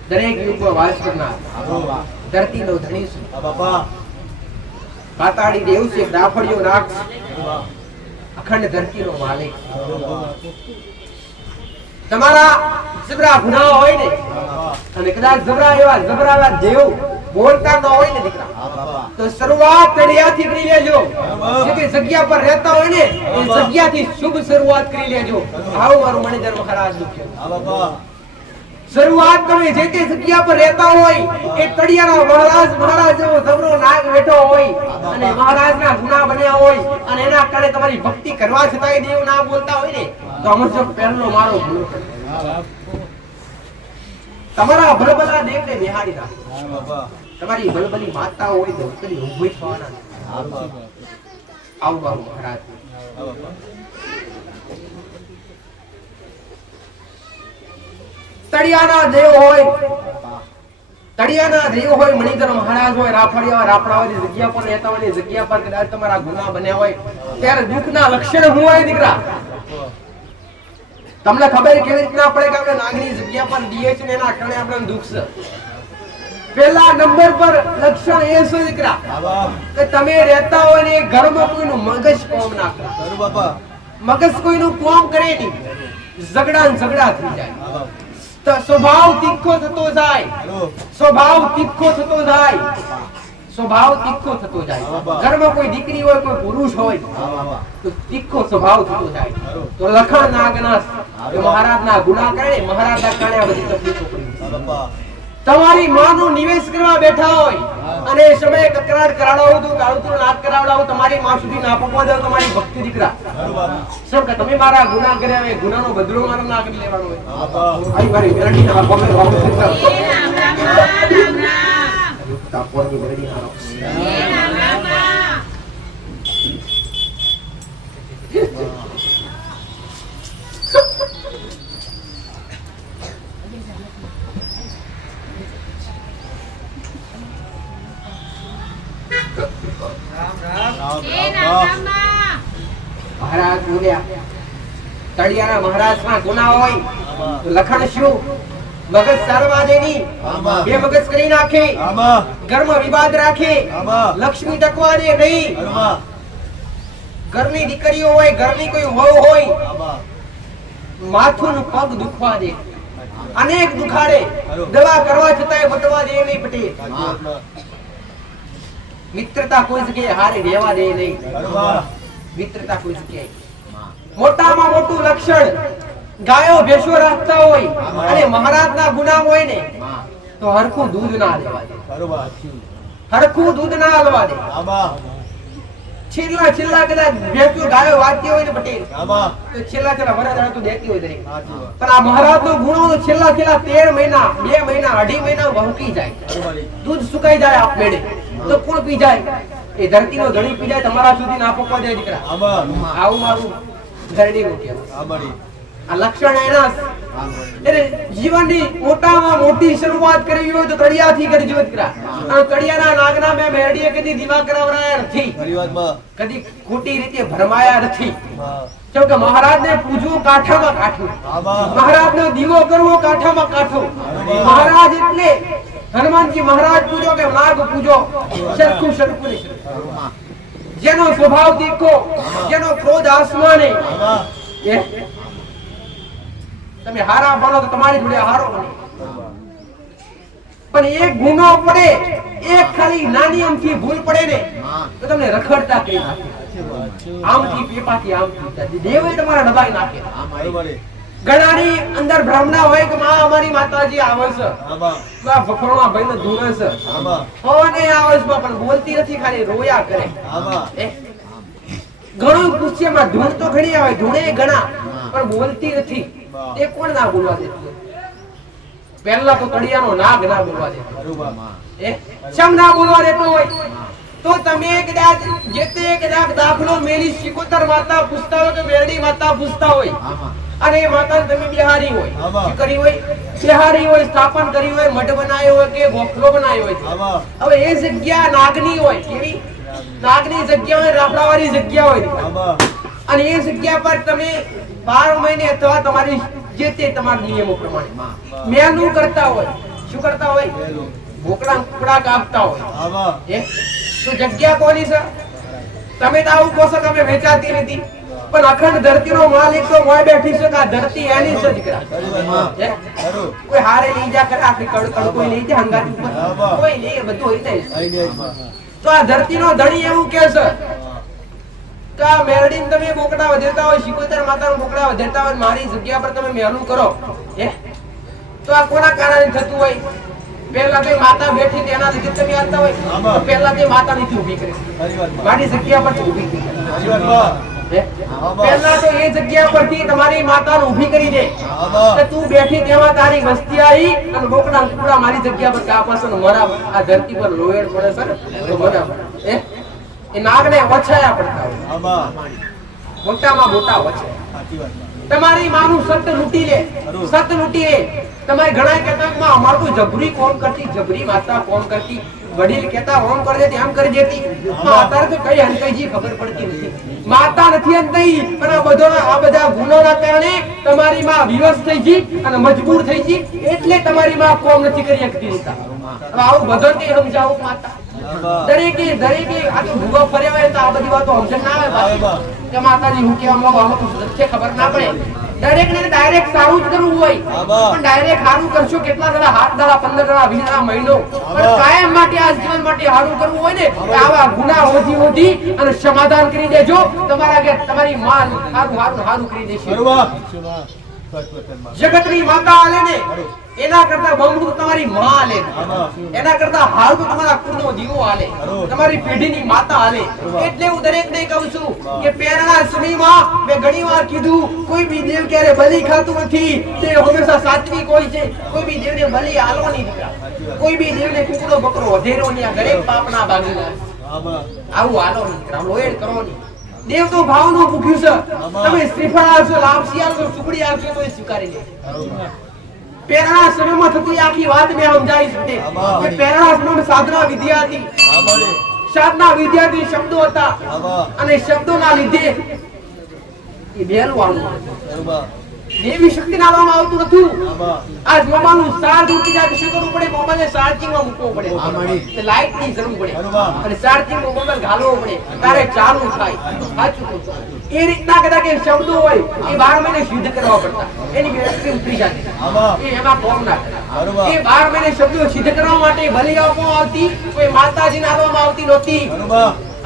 દરેક યુગમાં વાસ કરનાર ધરતીનો ધણી છું પાતાળી દેવ છે રાફડિયો નાગ અખંડ ધરતીનો માલિક તમારા જબરા ગુનાહ હોય ને અને કદાચ જબરા દેવ બોલતા ન હોય ને દીકરા તો શરૂઆત તળિયાથી કરી લેજો જે જગ્યા પર રહેતા હોય ને એ જગ્યાથી શુભ શરૂઆત કરી લેજો આવું મારું મણિધર મહારાજ દુખ્યો શરૂઆત તમે જે તે જગ્યા પર રહેતા હોય એ તળિયાના મહારાજ જેવો જબરો નાગ બેઠો હોય અને મહારાજના ગુના બન્યા હોય અને એના કારણે તમારી ભક્તિ કરવા છતાંય દેવ ના બોલતા હોય ને તો અમરજો પહેલો મારો ભૂલો તમારા ભલભલા દેવને નિહાળી રાખો તમારી ભલભલી માતા હોય તો ઉતરી ઊભી થવાના આવું મારું મહારાજ તળિયાના દેવ હોય મણિધર મહારાજ હોય રાફડિયાની જગ્યા પર રહેતા હોય જગ્યા પર કદાચ તમારા ગુના બન્યા હોય ત્યારે દુઃખના લક્ષણ શું હોય દીકરા તમને ખબર કેવી રીતના પડે કે આપણે નાગની જગ્યા પર દઈએ છીએ ને એના કારણે આપણને દુઃખ છે. પહેલા નંબર પર લક્ષણ એ છે દીકરા કે તમે રહેતા હોય ને ઘરમાં કોઈનું મગજ કોમ ના કરે. મગજ કોઈનું કોમ કરે નહીં, ઝઘડા ને ઝઘડા થઈ જાય, તો સ્વભાવ તીખો થતો જાય, સ્વભાવ તીખો થતો જાય, સ્વભાવ તીખો થતો જાય. ઘરમાં કોઈ દીકરી હોય, કોઈ પુરુષ હોય તો તીખો સ્વભાવ થતો જાય. તો લખણ નાગના મહારાજના ગુના કરે, મહારાજના કારણે આ બધી તકલીફો પડી. તમારી માનું નિવેશ કરવા બેઠા હોય અને એ સમયે કકરાટ કરાવડાવો તો કાળુતરું નાક કરાવડાવો, તમારી માં સુધી ના પકવા દો તમારી ભક્તિ દીકરા. શું કે તમે મારા ગુના કર્યા હોય, ગુનાનો બદલો મારો ના કરી લેવાનો હોય. આઈ મારી મેરડી ના ભમે રામ દીકરા. રામ રામ રામ રામ. તાપોની મેરડી હારો. રામ રામ રામ. મહારાજ બોલ્યા, તળિયાના મહારાજના ગુના હોય તો લખણ શું? મગજ સારવા દેની, બે મગજ કરી નાખે, ઘરમાં વિવાદ રાખે, લક્ષ્મી ટકવા દે નહીં. ઘરની દીકરીઓ હોય, ઘરની કોઈ વહુ હોય, માથું પગ દુખવા દે, અનેક દુખાડે, દવા કરવા છતાંય બટવા દે નહીં પટેલ. મિત્રતા કોઈ જગ્યાએ હારે રહેવા દે નહીં. મિત્રતા કોઈ જગ્યાએ. મોટામાં મોટું લક્ષણ ગાયો ભેંસો રાખતા હોય અને મહારાજના ગુના હોય ને તો હરખું દૂધ ના લેવા દે, હરખું દૂધ ના લેવા દે. છેલ્લા કદાચ ભેંસો ગાયો વાંચતી હોય ને પટેલ તો છેલ્લા વરદાણા તો દેતી હોય દરેક. પણ આ મહારાજનો ગુનો તો છેલ્લા 13 મહિના, 2 મહિના, 2.5 મહિના વહકી જાય, દૂધ સુકાઈ જાય આપમેળે. તો કોણ પી જાય? એ ધરતીનો ધણી પી જાય, તમારા સુધી ના પકવા દે દીકરા. આવું મારું ધરણીનું કહેવું. આ લક્ષણ એના. એટલે જીવનની મોટામાં મોટી શરૂઆત કરવી હોય તો કડિયાથી કરજો દીકરા. આ કડિયાના નાગના મેં મેરડીએ કદી દીવા કરાવરાયા નથી, કદી ખોટી રીતે ભરમાયા નથી. કેમ કે મહારાજને પૂજવું કાંઠામાં કાઠું, મહારાજનો દીવો કરવો કાંઠામાં કાઠો. મહારાજ એટલે હનુમાનજી મહારાજ પૂજો કે નાગ પૂજો, સરખું સરખું નહીં. જેનો સ્વભાવ તીખો, જેનો ક્રોધ આસમાને, તમે હારા બનો તો તમારી જોડે હારો બને. પણ એક ગુનો પડે, એક ખાલી નાની અમથી ભૂલ પડે ને તો તમને રખડતા કરી નાખે. આમથી પેપાથી આમથી દેવ તમારા દબાઈ નાખે. ગણાની અંદર બ્રાહ્મણા હોય કે માં અમારી માતાજી આવે છે, ફફરણા ભાઈને ધૂણે છે, હોને આવે છે પણ બોલતી નથી, ખાલી રોયા કરે. ઘણું પૂછ્યમાં ધૂણ તો ઘણી આવે, ધૂણે ઘણા પણ બોલતી નથી. એ કોણ ના બોલવા દે? પહેલા તો તળિયાનો નાગ ના બોલવા દે. શમ ના બોલવા દેતો હોય તો તમે કદાચ દાખલો મેરી સિકોતર માતા પૂછતા હોય કે મેરડી માતા પૂછતા હોય અને એ માતા તમે બિહારી હોય, કરી હોય, બિહારી હોય, સ્થાપન કરી હોય, મઠ બનાવ્યો હોય કે ગોખલો બનાવ્યો હોય, હવે એ જગ્યા નાગની હોય. કેવી નાગની જગ્યા હોય? રાફડાવાળી જગ્યા હોય. અને એ જગ્યા પર તમે 12 મહિને અથવા તમારી જે તે તમારા નિયમો પ્રમાણે મેનું કરતા હોય. શું કરતા હોય? ભોકડા કુકડા કાપતા હોય. તો જગ્યા કોની છે? તમે તો આવું કહો છો કે અમે વેચાતી નથી, પણ અખંડ ધરતીનો માલિક તો મોય બેઠી છે કે આ ધરતી એની છે દીકરા. કોઈ હારે લઈ જા કરે, આખી કડ કોઈ લઈ જા હંગાતી ઉપર, કોઈ નહીં, એ બધું હોય જાય. તો આ ધરતીનો ધણી એવું કે છે કે આ મેરડીને તમે બોકડા વધેરતા હોય, સિકોતર માતાનો બોકડા વધેરતા હોય, મારી જગ્યા પર તમે મેલું કરો, તો આ કોના કારણે થતું હોય? પહેલા તે માતા બેઠી તેના લીધે તમે આવતા હોય. પહેલા તે માતા નથી ઊભી કરી, મારી જગ્યા પર ઊભી કરી. પહેલા તો એ જગ્યા પરથી તમારી માતાને ઊભી કરી દે કે તું બેઠી તેમાં તારી વસ્તી આવી અને બોકડા કુકડા મારી જગ્યા પર કાપસ ને મરા. આ ધરતી પર લોહેડ પડે છે ને તો મરા. એ નાગને વછાયા પડતા હોય, મોટામાં મોટા વછાયા. તમારી માનું સત લૂંટી લે, સત લૂંટી લે. તમારે ઘણા કહેતા કે માં અમાર તો જબરી કોમ કરતી, જબરી માતા કોમ કરતી. વડીલ કહેતા ઓમ કરી દેતી, આમ કરી દેતી. અત્યારે તો કઈ હંકાઈજી ખબર પડતી નથી. માતા નથી જ નહીં, પણ આ બધા ગુનાના કારણે તમારી માં વિવશ થઈ ગઈ અને મજબૂર થઈ ગઈ, એટલે તમારી માં કોમ નથી કરી શકતી રહેતા. હવે આવું બધું તે સમજાવું માતા. દરેકે આ તો ભૂગો ફર્યા હોય તો આ બધી વાતો સમજણ ના આવે કે માતાજી હું કેવા માંગુ, આમાં તો સત્ય ખબર ના પડે. દરેક ને ડાયરેક્ટ સારું જ કરવું હોય, પણ ડાયરેક્ટ સારું કરશો કેટલા દાડા, 7 દાડા, 15 દાડા, 20 દાડા, મહિનો, પણ કાયમ માટે આ જીવન માટે સારું કરવું હોય ને, આવા ગુનાહ ઓછી અને સમાધાન કરી દેજો. તમારી માં સારું કરી દેશે. જગતની માતા આલે ને એના કરતા બમણું તમારી માં આલે, એના કરતા હારું તમારા કુળનો દીવો આલે, તમારી પેઢીની માતા આલે. એટલે હું દરેકને કહું છું કે પહેલાના સમયમાં મેં ઘણીવાર કીધું, કોઈ બી દેવ ક્યારે બલિ ખાતું નથી, તે હંમેશા સાત્વિક હોય છે. કોઈ બી દેવને બલિ આલવો નહીં દીકરા, કોઈ બી દેવને કુકડો બકરો વધેરો નહીં, આ દરેક પાપના ભાગીદાર. આવું આલો નહીં દીકરા, લોહેડ કરો નહીં. દેવ તો ભાવનું ભૂખ્યું છે. તમે શ્રીફળ આવશો, લાપસી આવશો, સુખડી આવશો તો એ સ્વીકારી લે. પહેલાના સમયમાં થતી આખી વાત મેં સમજાવી છે કે પહેલાના સમયમાં સાધના વિદ્યા હતી, સાધના વિદ્યાથી શબ્દો હતા, અને શબ્દોના લીધે એ બેલું આવતું, દેવી શક્તિ નાવામાં આવતું નતું. આજ મોબાઈલ ચાર્જ ઉઠી જાય શું કરવું પડે? મોબાઈલ ચાર્જિંગ માં મૂકવો પડે, લાઈટ ની જરૂર પડે, અને ચાર્જિંગ માં મોબાઈલ ઘાલવો પડે, ત્યારે ચાલુ થાય. સાચું કહું છું. એ રીતના કદાચ શબ્દો હોય એ 12 મહિને સિદ્ધ કરવા પડતા, એની બેટરી ઉતરી જતી, એ એમાં કોમ ના કરે. એ 12 મહિને શબ્દો સિદ્ધ કરવા માટે બલિ આપવામાં આવતી, કોઈ માતાજીને આપવામાં આવતી નહોતી.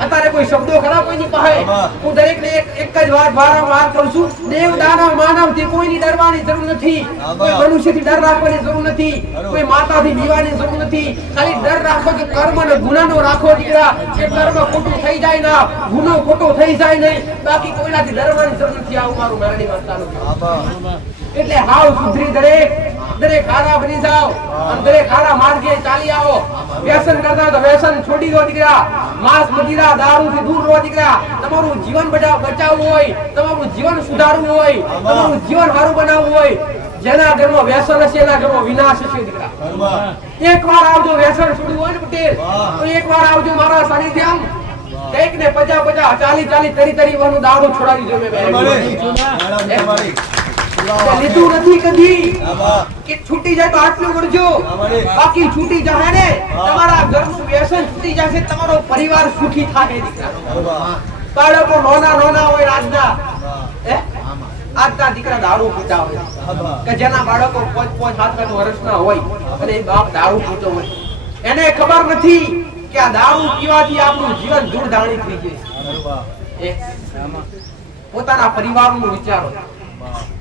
અત્યારે કોઈ શબ્દો ખરા કોઈની પાસે? હું દરેકને એક જ વાત વારંવાર કહું છું, દેવ દાનવ માનવ થી કોઈની ડરવાની જરૂર નથી, કોઈ મનુષ્યથી ડર રાખવાની જરૂર નથી, કોઈ માતાથી બીવાની જરૂર નથી. ખાલી ડર રાખો કે કર્મ અને ગુનાનો રાખો દીકરા, કે કર્મ ખોટું થઈ જાય ના, ગુનો ખોટો થઈ જાય નહીં, બાકી કોઈનાથી ડરવાની જરૂર નથી. આવું મારું મેરડી માતાનું. એટલે હાવ સુધરી દરેક હારા બની જાઓ, અને દરેક હારા માર્ગે ચાલી આવો. વ્યસન કરતા તો વ્યસન છોડી દો દીકરા, માંસ મદિરા દારૂ થી દૂર રહો દીકરા. તમારું જીવન બચાવવું હોય, તમારું જીવન સુધારવું હોય, તમારું જીવન સારું બનાવવું હોય, જેના ઘરમાં વ્યસન હશે એના ઘરમાં વિનાશ હશે દીકરા. એકવાર આવજો, વ્યસન છોડવું હોય ને પટેલ તો એકવાર આવજો મારા સાનિધ્યમ. કઈક ને 50 40 તરી વાનું દારૂ છોડાવી દો. લીધું નથી કદી કે છૂટી જાય તો આટલું કરજો, બાકી છૂટી જાય ને તમારા ઘરનું વ્યસન છૂટી જશે, તમારો પરિવાર સુખી થાય દીકરા. બાળકો નાના હોય આજના દીકરા દારૂ પીતા હોય, કે જેના બાળકો 5-7 વર્ષના હોય અને એ બાપ દારૂ પીતો હોય, એને ખબર નથી કે આ દારૂ પીવાથી આપણું જીવન દૂરધાણી થઈ જાય. પોતાના પરિવારનું વિચારો,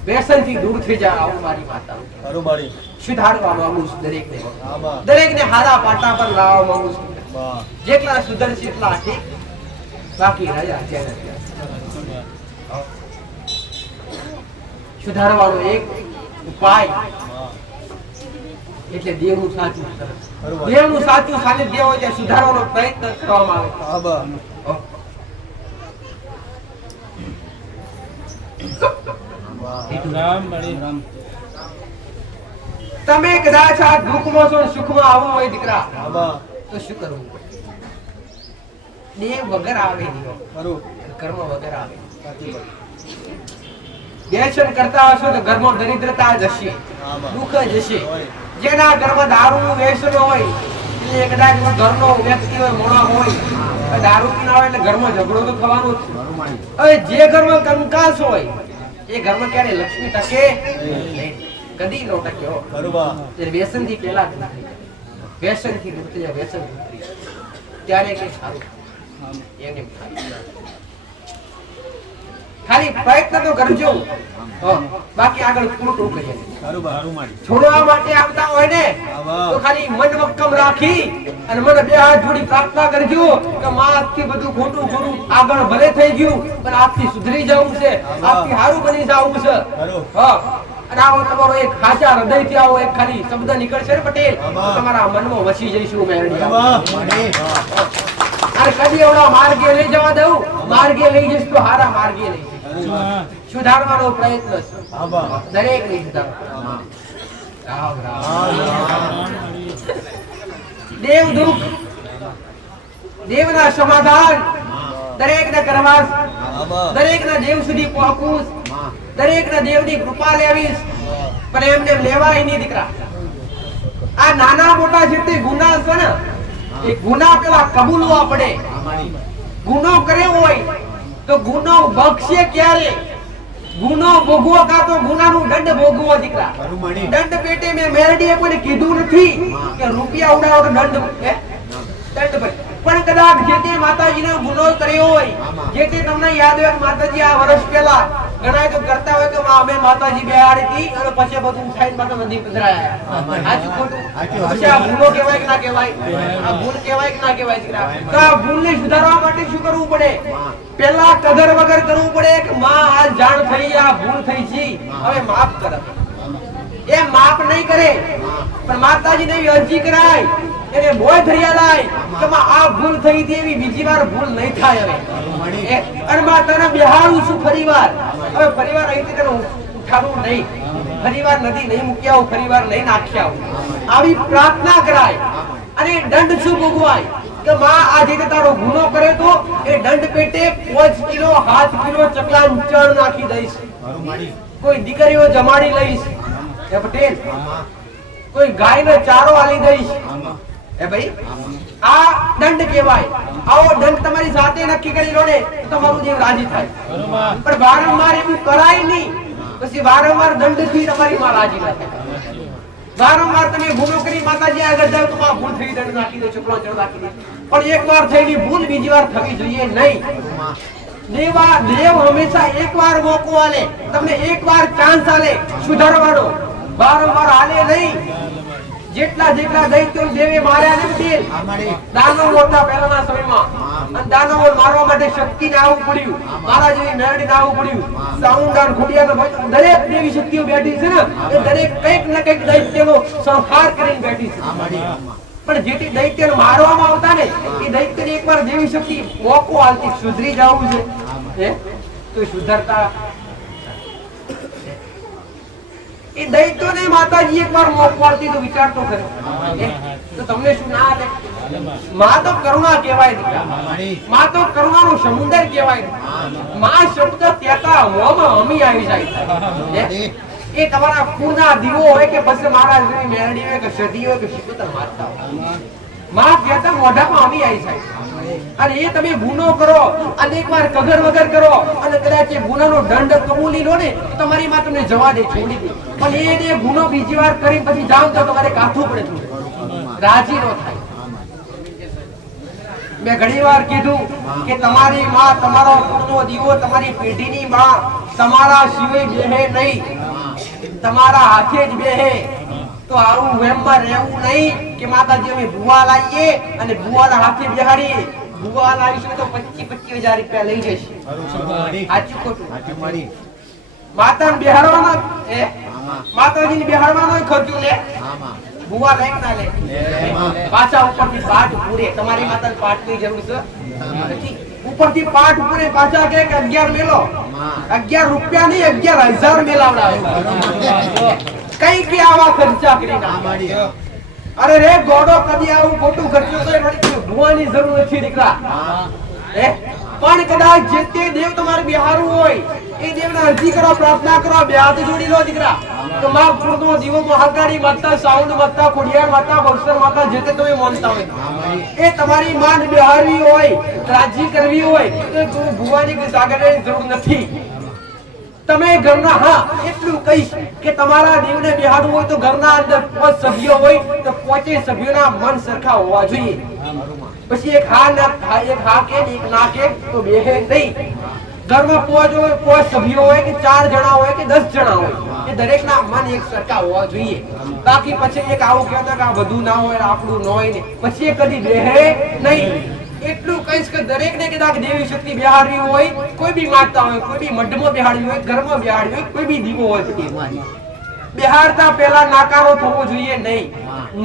વ્યસન થી દૂર થઈ જાય. આવું મારી માતા સુધારવા માંગુ છું દરેકને હારા પાટા પર લાવવા માંગુ છું. જેટલા સુધરશે એટલા ઠીક, બાકી રાજા સુધારવાનો એક ઉપાય એટલે દેવનું સાચું સાનિધ્ય હોય ત્યાં સુધારવાનો પ્રયત્ન કરવામાં આવે. તમે કદાચ આ દુઃખમાં છો, સુખમાં આવવું હોય દીકરા, તો શું કરવું પડે? દેવ વગર આવે નહીં, કર્મ વગર આવે. વ્યસન કરતા હશો તો ઘરમાં દરિદ્રતા જ હશે, દુઃખ જ હશે. જેના ઘરમાં દારૂ વ્યસન હોય, એટલે કદાચ ઘરનો વ્યક્તિ હોય, મોણા હોય, દારૂ પીના હોય એટલે ઘરમાં ઝઘડો તો થવાનો જ. હવે જે ઘરમાં કંકાસ હોય એ ઘરમાં ક્યારે લક્ષ્મી ટકે કદી નો ટકે. વ્યસન થી પેલા વ્યસન થી વ્યસન ત્યારે કઈ સારું એને ખાલી પ્રયત્ન તો કરજો, બાકી આગળ ખોટું કરીએ. છોડવા માટે આવતા હોય ને તો ખાલી મન મક્કમ રાખી અને મને 2 હાથ જોડી પ્રાર્થના કરજો કે માં આજથી બધું ખોટું આગળ ભલે થઈ ગયું, પણ આજથી સુધરી જવું છે, આજથી સારું બની જવું છે. અને આવો તમારો એક ખાસા હૃદયથી આવો એક ખાલી શબ્દ નીકળશે ને પટેલ, તમારા મનમાં વસી જઈશું મેરડી. અને કદી એવડા માર્ગે લઈ જવા દઉં, માર્ગે લઈ જઈશ તો હારા માર્ગે લઈ જઈશ. સુધારવાનો પ્રયત્ન છે. દરેક ને સુધારવાનો. રામ રામ. દેવ દુઃખ દેવના સમાધાન દરેકને કરવા, દરેકના દેવ સુધી પહોંચવું, દરેકના દેવની કૃપા લેવી, પણ એમને લેવાય નહીં દીકરા. આ નાના મોટા જેટલી ગુના છે ને એ ગુના પેલા કબૂલવા પડે. ગુનો કર્યો હોય તો ગુનો બક્ષે ક્યારે? ગુનો ભોગવો કા તો ગુનાનું દંડ ભોગવો દીકરા. દંડ પેટે મેં મેરડીએ કોઈને કીધું નથી કે રૂપિયા ઉડાવો તો દંડ દંડ ભરે. પણ કદાચ જે તે માતાજીનો ગુનો કર્યો હોય, જે તે તમને યાદ હોય કે માતાજી આ વર્ષ પહેલા ઘણા તો કરતા હોય કે અમે માતાજી બેહાડી હતી અને પછી બધું ખાઈને પાછા મંદિર પધરાયા. સાચું ખોટું? પછી આ ગુનો કહેવાય કે ના કહેવાય? આ ભૂલ કહેવાય કે ના કહેવાય દીકરા? તો આ ભૂલને સુધારવા માટે શું કરવું પડે? પહેલા કદર વગર કરવું પડે કે માં આ જાણ થઈ, આ ભૂલ થઈ છે, હવે માફ કર. એ માફ નહીં કરે પણ માતાજીને એવી અરજી કરાય, એને મોય ધર્યા લાય કે માં આ ભૂલ થઈ હતી, એવી બીજી વાર ભૂલ નહીં થાય. હવે અને માં તને બેહાડું છું ફરીવાર, હવે ફરીવાર અહીંથી તને ઉઠાડવું નહીં, ફરીવાર નદી નહીં મૂકી આવું, ફરીવાર નહીં નાખી આવું, આવી પ્રાર્થના કરાય. અને દંડ શું ભોગવાય કે માં આજે તારો ગુનો કરે તો એ દંડ પેટે 5 કિલો 7 કિલો ચકલા ચણ નાખી દઈશ, કોઈ દીકરીઓ જમાડી લઈશ એ પટેલ, કોઈ ગાયને ચારો આલી દઈશ એ ભાઈ. આ દંડ કહેવાય. આવો દંડ તમારી સાથે નક્કી કરી લો ને તો તમારું દેવ રાજી થાય. પણ વારંવાર એવું કરાય નહીં, પછી વારંવાર દંડથી તમારી માં રાજી ના થાય. વારંવાર તમે ગુનો કરી માતાજી આગળ જાવ તો માં ભૂલ થઈ, દંડ નાખી દો, ચકલો ચણ નાખી દો. પણ એકવાર થયેલી ભૂલ બીજી વાર થવી જોઈએ નહીં. દેવ હંમેશા એકવાર મોકો આલે, તમને એકવાર ચાન્સ આલે સુધારવાનો, વારંવાર આલે નહીં. જેટલા દૈત્યો દેવે માર્યા ને તેલ દાનવ હતા પહેલાના સમયમાં, અને દાનવો મારવા માટે શક્તિ ને આવવું પડ્યું, મારા જેવી મેરડી ને આવવું પડ્યું, સાઉન્ડાન ખોડિયા દરેક દેવી શક્તિઓ બેઠી છે ને એ દરેક કંઈક ને કંઈક દૈત્યનો સંહાર કરીને બેઠી છે. પણ જેથી દૈત્યને મારવામાં આવતા ને એ દૈત્યને એકવાર દેવી શક્તિ મોકો આલતી, સુધરી જવું છે તો સુધરતા. એ દૈત્યોને માતાજી એકવાર મોકો આલતી તો વિચાર તો કરો તો તમને શું ના આવે? માં તો કરુણા કહેવાય દીકરા, માં તો કરુણાનો સમુદ્ર કહેવાય. માં શબ્દ કહેતા મોમાં હમી આવી જાય. એ તમારા કુળના દીવો હોય કે પછી મારા જેવી મેરડી હોય કે સદી હોય કે શિકોતર મારતા હોય, માં કહેતા મોઢામાં હમી આવી જાય. અને એ તમે ગુનો કરો અને એકવાર કગર વગર કરો અને કદાચ એ ગુનાનો દંડ કબૂલી લો ને તો તમારી માં તમને જવા દે, છોડી દે. પણ એ ગુનો બીજી વાર કરી પછી જાવ તો તમારે કાઠું પડે, રાજી ન થાય. મેં ઘણી વાર કીધું કે તમારી માં તમારો કુળનો દીવો, તમારી પેઢીની માં તમારા સિવાય બેહે નહીં, તમારા હાથે જ બેહે. તો આવું વેમમાં રહેવું નહીં કે માતાજી અમે ભુવા લાવીએ અને ભુવાના હાથે બેહાડીએ. ભુવા લાવીશું તો 25,000 રૂપિયા લઈ જશે. સાચું ખોટું? માતાને બેહાડવાનો માતાજીને બેહાડવાનો ખર્ચો લે, ભુવા લે ના લે? પાછા ઉપરથી પાઠ પૂરે. તમારી માતાને પાઠની જરૂર છે નથી, ઉપરથી પાઠ પૂરે. પાછા કે 11 મેલો, 11 રૂપિયા નહીં 11,000 મેલાવડાવે. કઈ કે આવા ખર્ચા કરી. અરે રે ગોડો કદી આવું ખોટું ખર્ચો કરે ભુવાની જરૂર નથી દીકરા. પણ કદાચ જે તે દેવ તમારે બિહારવું હોય એ દેવને અરજી કરો, પ્રાર્થના કરો, બે હાથ જોડી લો દીકરા. તો માં કુળનો દીવો, મહાકાળી માતા, સાઉન્ડ માતા, ખોડિયાર માતા, બક્ષર માતા, જે તે તમે માનતા હોય એ તમારી માન બિહારવી હોય, રાજી કરવી હોય તો ભુવાની કે સાગરની જરૂર નથી. તમે ઘરના, હા એટલું કહીશ કે તમારા દેવને બેહાડવું હોય તો ઘરના અંદર 5 સભ્યો હોય તો 5 સભ્યોના મન સરખા હોવા જોઈએ. પછી એક હા કે એક ના કે તો બેહે નહીં. ઘરમાં 5 સભ્યો હોય કે 4 જણા હોય કે 10 જણા હોય એ દરેકના મન એક સરખા હોવા જોઈએ. બાકી પછી એક આવું કહેતા કે આ બધું ના હોય, આપણું ન હોય ને પછી એ કદી બેહે નહીં. એટલું કહીશ કે દરેકને કદાચ દેવી શક્તિ બેહાડવી હોય, કોઈ બી માતા હોય, કોઈ બી મઢમાં બેહાડવી હોય, ઘરમાં બેહાડવી હોય, કોઈ બી દીવો હોય, બેહાડતા પહેલા નાકારો થવો જોઈએ નહીં,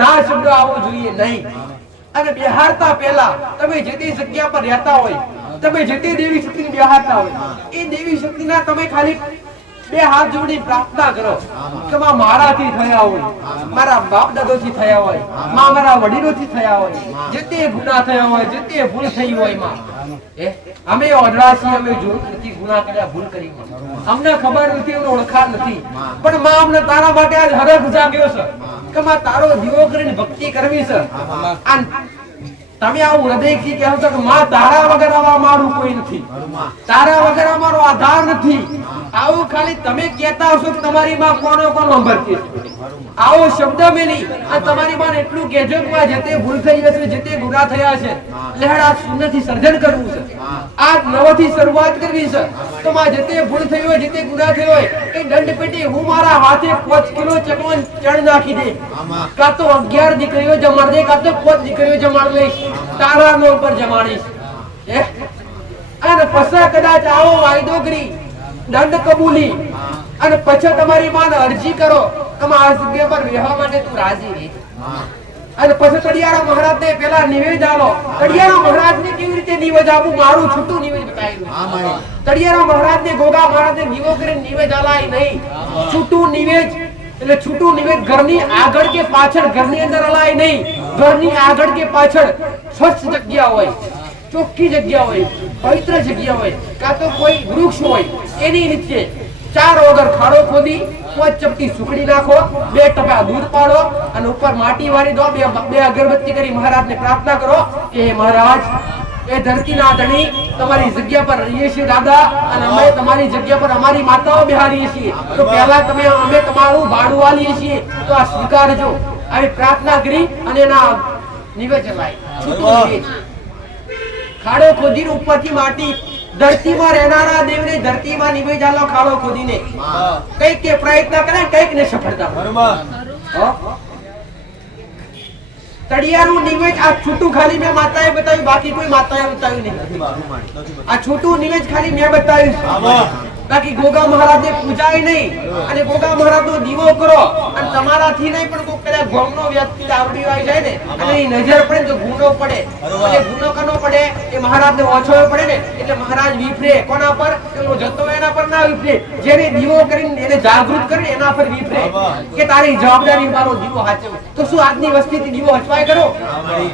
ના શબ્દ આવવો જોઈએ નહીં. અને બેહાડતા પહેલા તમે જે તે જગ્યા પર રહેતા હોય તમે જે તે દેવી શક્તિને બેહારતા હોય એ દેવી શક્તિના તમે ખાલી બે હાથ જોડી પ્રાર્થના કરો કે માં મારાથી થયા હોય, મારા બાપ દાદાથી થયા હોય, માં મારા વડીલોથી થયા હોય, જે તે ગુનાહ થયા હોય, જે તે ભૂલ થઈ હોય માં, અમે ઓઢડા છીએ, અમે જોયું નથી ગુનાહ કર્યા, ભૂલ કરી, અમને ખબર નથી, અમને ઓળખાણ નથી, પણ માં અમને તારા માટે આજ હરખ જાગ્યો છે કે માં તારો દીવો કરીને ભક્તિ કરવી છે. તમે આવું હૃદયથી કહો છો કે માં તારા વગર અમારું કોઈ નથી, તારા વગર અમારો આધાર નથી, આવું ખાલી તમે કહેતા હશો કે તમારી માં કોનો સાંભળતી આવો શબ્દ મેલી અને તમારી માં એટલું કહેજો કે જે તે ભૂલ થઈ હશે, જે તે ગુનાહ થયા છે, લેહડ આ શૂન્યથી સર્જન કરવું છે, આ નવથી શરૂઆત કરવી છે, તો માં જે તે ભૂલ થઈ હોય, જે તે ગુનાહ થયો હોય એ દંડ પેટી હું મારા હાથે 5 કિલો ચકવન ચણ નાખી દે, કાં તો 11 દીકરીઓ જમાડ દે, કાં તો 5 દીકરીઓ જમાડ લઈશ, તારા નામ પર જમાડીશ. અને પછી કદાચ આવો વાયદો કરી દંડ કબૂલી અને પછી તમારી માને અરજી કરો કે આ જગ્યા પર રહેવા માટે તું રાજી રહી, અને પછી તડિયારા મહારાજને પેલા નિવેદ આલો. તડિયારા મહારાજને કેવી રીતે નિવેદ આપું, મારું છૂટું નિવેદ બતાવ્યું. તડિયારા મહારાજને ગોગા મહારાજને દીવો કરીને નિવેદ આલાય નહીં, છૂટું નિવેદ એટલે છૂટું નિવેદ ઘરની આગળ કે પાછળ, ઘરની અંદર અલાય નહીં, ઘરની આગળ કે પાછળ સ્વચ્છ જગ્યા હોય, ચોખ્ખી જગ્યા હોય, પવિત્ર જગ્યા હોય, કાં તો કોઈ વૃક્ષ હોય એની નીચે 4 વગર ખાડો ખોદી 5 ચપટી સુકડી નાખો, 2 ટપા દૂધ પાડો અને ઉપર માટી વાળી દો, બે અગરબત્તી કરી મહારાજને પ્રાર્થના કરો કે મહારાજ એ ધરતીના ધણી તમારી જગ્યા પર રહીએ છીએ દાદા, અને અમે તમારી જગ્યા પર અમારી માતાઓ બિહારીએ છીએ, તો પહેલા અમે તમારું ભાડું આલીએ છીએ, તો આ સ્વીકારજો. આવી પ્રાર્થના કરી અને એના નિવેદ ચલાય, છૂટું નિવેદ. ખાડો ખોદીને ઉપરથી માટી, ધરતીમાં રહેનારા દેવને ધરતીમાં નિવેદ આલો ખાડો ખોદીને, કઈક કે પ્રયત્ન કરે, કઈક ને સફળતા. તડિયાનું નિવેદ આ છૂટું ખાલી મેં માતાએ બતાવ્યું, બાકી કોઈ માતાએ બતાવ્યું નહીં. આ છૂટું નિવેદ ખાલી મેં બતાવ્યું, બાકી ગોગા મહારાજને પૂજાય નહીં. અને ગોગા મહારાજનો દીવો કરો અને તમારાથી નહીં પણ કોઈ કદાચ ગોમનો વ્યક્તિ આવડી આવી જાય ને અને એ નજર પડે તો ગુનો પડે, અને ગુનો કનો પડે એ મહારાજને ઓછો પડે ને એટલે મહારાજ વિફરે. કોના પર? એનો જતો એના પર ના વિફરે, જેને દીવો કરીને એને જાગૃત કરીને એના પર વિફરે કે તારી જવાબદારી મારો દીવો હાચવ. તો શું આજની વસ્તીથી દીવો હચવાય કરો?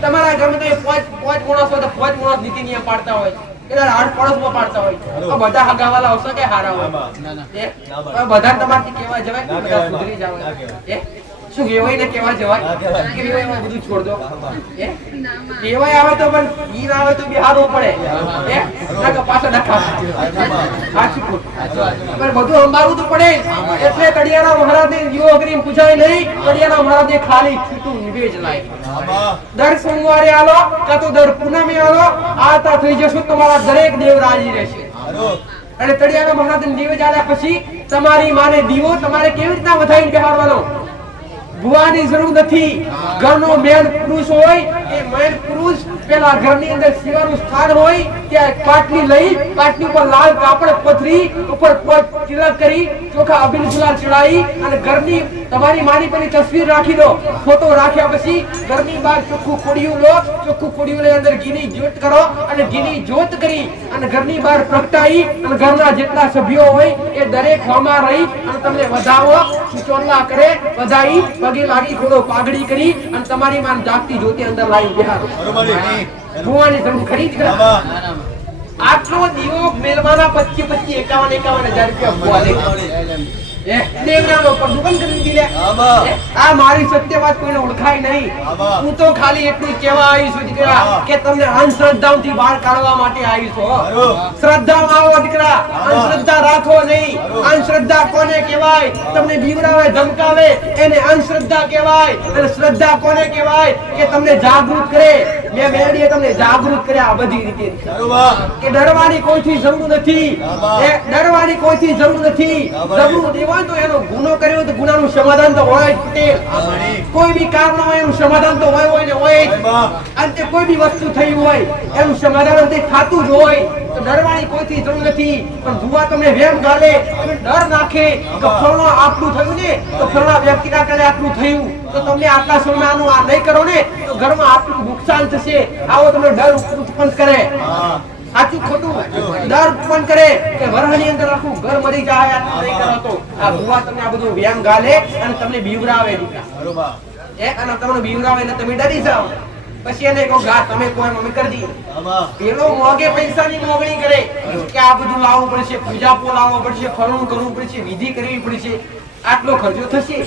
તમારા ઘરમાં 5 માણસ હોય તો 5 માણસ નીતિ નિયમ પાડતા હોય, આઠ પડોશમાં પાડતા હોય, બધા હગાવાલા હશે કે હારા હોય? બધા તમારથી કેવા જવાય, બધા સુધરી જાવ. શું કહેવાય ને કેવા જવાય કે કહેવાય બધું છોડ દો, કહેવાય આવે તો પણ ઈ આવે તો બિહારવું પડે, પાછો નખા સાચું પણ બધું અંબારવું તો પડે. એટલે તડિયારા મહારાજને દીવો કરીને પૂછાય નહીં, તડિયારા મહારાજને ખાલી છૂટું નિવેદ લાય. દર સોમવારે આલો કાં તો દર પૂનમે આલો, આતા થઈ જશો તમારા દરેક દેવ રાજી રહેશે. અને તડિયારા મહારાજને નિવેદ આલ્યા પછી તમારી માને દીવો તમારે કેવી રીતના વધાઈને બેહાડવાનો? ભુવાની જરૂર નથી. ઘરનો મેન પુરુષ હોય એ મેન પુરુષ પેલા ઘરની અંદર શિવાનું સ્થાન હોય ત્યાં પાટલી લઈ, પાટલી ઉપર લાલ કાપડ પથરી, ઉપર તિલક કરી, ચોખા અબીલ ગુલાલ ચડાવી અને ઘરની તમારી માની પેલી તસવીર રાખી દો. ફોટો રાખ્યા પછી ઘરની બહાર ચોખ્ખું કોડિયું લો, ચોખ્ખું કોડિયું લઈ અંદર ઘીની જ્યોત કરો અને ઘીની જ્યોત કરી અને ઘરની બહાર પ્રગટાવી અને ઘરના જેટલા સભ્યો હોય એ દરેક હોમાં રહી અને તમને વધાવો, સુચોરલા કરે, વધાઈ પગે લાગી, થોડો પાઘડી કરી અને તમારી માન જાગતી જ્યોતિ અંદર લાવી બેહારો. ભુવાની જરૂર ખરી જ આટલો દીવો મેલવાના 25 51 રૂપિયા દેવરાનો પર દુકાન કરી દીધી. આ મારી સત્ય વાત કોઈને ઓળખાય નહીં. હું તો ખાલી એટલું કહેવા આવી છું દીકરા કે તમને અંધશ્રદ્ધાઓથી બહાર કાઢવા માટે આવી છું. શ્રદ્ધામાં આવો દીકરા, અંધશ્રદ્ધા રાખો નહીં. અંધશ્રદ્ધા કોને કહેવાય? તમને બીવરાવે ધમકાવે એને અંધશ્રદ્ધા કહેવાય. અને શ્રદ્ધા કોને કહેવાય? કે તમને જાગૃત કરે. મેં મેળવીએ તમને જાગૃત કર્યા બધી રીતે, કે ડરવાની કોઈથી જરૂર નથી, ડરવાની કોઈથી જરૂર નથી. જરૂર દેવા તો એનો ગુનો કર્યો તો ગુનાનું સમાધાન તો હોય જ પટેલ. કોઈ બી કારણ હોય એનું સમાધાન તો હોય ને હોય જ. અંતે કોઈ બી વસ્તુ થઈ હોય એનું સમાધાન અંતે થતું જ હોય. તો ડરવાની કોઈથી જરૂર નથી. પણ ભુવા તમને વેમ ગાલે, ડર નાખે કે ફળનો આટલું થયું ને તો ફળના વ્યક્તિના કારણે આટલું થયું, તો તમને આટલા સમયનું આ નહીં કરો ને તો ઘરમાં આટલું નુકસાન થશે. આવો તમને ડર ઉત્પન્ન કરે. સાચું ખોટું દર પણ કરે કે વરહની અંદર આખું ઘર મરી જાય આ નહીં કરો તો આ ભુવા તમને આ બધું વ્યાયામ ગાલે અને તમને બીવરાવે દીકરા બરોબર અને તમને બીવરાવે એટલે તમે ડરી જાઓ પછી એને કહો ગા તમે કોઈ મમ્મી કરી દી પેલો મોગે પૈસાની મોગણી કરે કે આ બધું લાવવું પડશે પૂજાપો લાવવો પડશે ફરવું કરવું પડશે વિધિ કરવી પડશે આટલો ખર્ચો થશે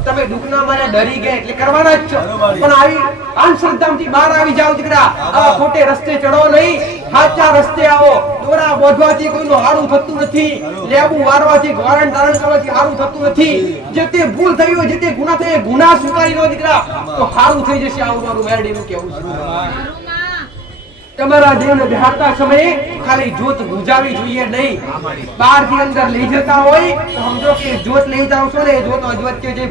તમે દુઃખના મારે ડરી ગયા એટલે કરવાના જ છો પણ આવી અંધશ્રદ્ધામાંથી બહાર આવી જાવ દીકરા આવા ખોટે રસ્તે ચડો નહીં સાચા રસ્તે આવો દોરા બોધવાથી કોઈનું હારું થતું નથી લેબુ વારવાથી ગોરણ ધારણ કરવાથી હારું થતું નથી જે તે ભૂલ થઈ હોય જે તે ગુનાહ થયો ગુનાહ સ્વીકારી લો દીકરા તો હારું થઈ જશે આવું મારું મેરડીનું કહેવું છે તમારા દેવને બેહાડતા સમયે ખાલી જોત બુજાવી જોઈએ નહીં બહાર થી અંદર લઈ જતા હોય તો સમજો કે જોત લઈ જાવ છો ને એ જોત અજવત્ય જે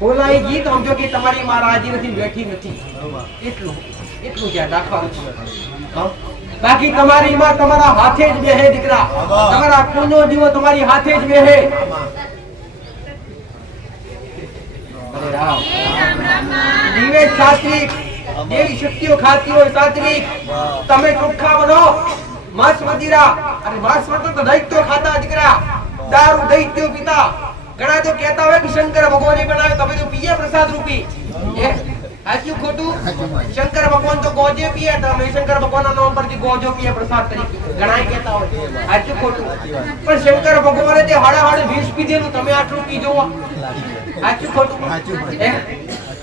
બોલાઈ ગઈ તો સમજો કે તમારી માં રાજી નથી બેઠી નથી એટલું ધ્યાન રાખવાનું છે બાકી તમારી માં તમારા હાથે જ બેહે દીકરા તમારા કુળનો દીવો તમારી હાથે જ બેહે અરે રામ દીવે સાત્વિક દેવી શક્તિઓ ખાતી હોય સાત્વિક તમે ચોખ્ખા બનો માંસ મદિરા અને માંસ તો દૈત્યો ખાતા દીકરા દારૂ દૈત્યો પીતા ઘણા તો કહેતા હોય કે શંકર ભગવાને બનાવે તમે તો પીએ પ્રસાદ રૂપી સાચું ખોટું શંકર ભગવાન તો ગોજે પીએ તમે શંકર ભગવાનના નામ પરથી ગોજો પીએ પ્રસાદ તરીકે ઘણા કહેતા હોય સાચું ખોટું પણ શંકર ભગવાને તે હાડે વિષ પીધેલું તમે આટલું પીજો સાચું ખોટું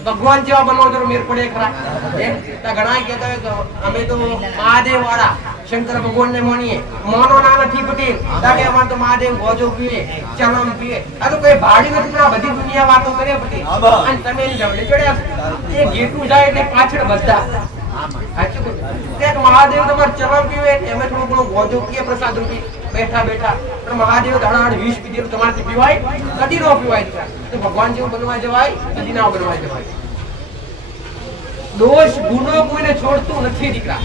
ભગવાન જેવા બનવો જરૂર મેર પડે ખરા ઘણા કહેતા હોય કે અમે તો મહાદેવ વાળા શંકર ભગવાન ને માનીએ માનો ના નથી પટેલ તાકે અમાર તો મહાદેવ ગોજો પીએ ચરમ પીએ આ તો કોઈ ભાડી નથી પણ બધી દુનિયા વાતો કરે પટેલ અને તમે એની જવડે ચડ્યા એ ગેટું જાય એટલે પાછળ બધા મહાદેવ તમારે ચરમ પીવે અમે થોડું ઘણું ગોજો પીએ પ્રસાદ રૂપી બેઠા પણ મહાદેવ ધાણા વિષ પીધેલું તમારાથી પીવાય કદી ન પીવાય તો ભગવાન જેવું બનવા જવાય કદી ના બનવા જવાય દોષ ગુનો કોઈને છોડતું નથી દીકરા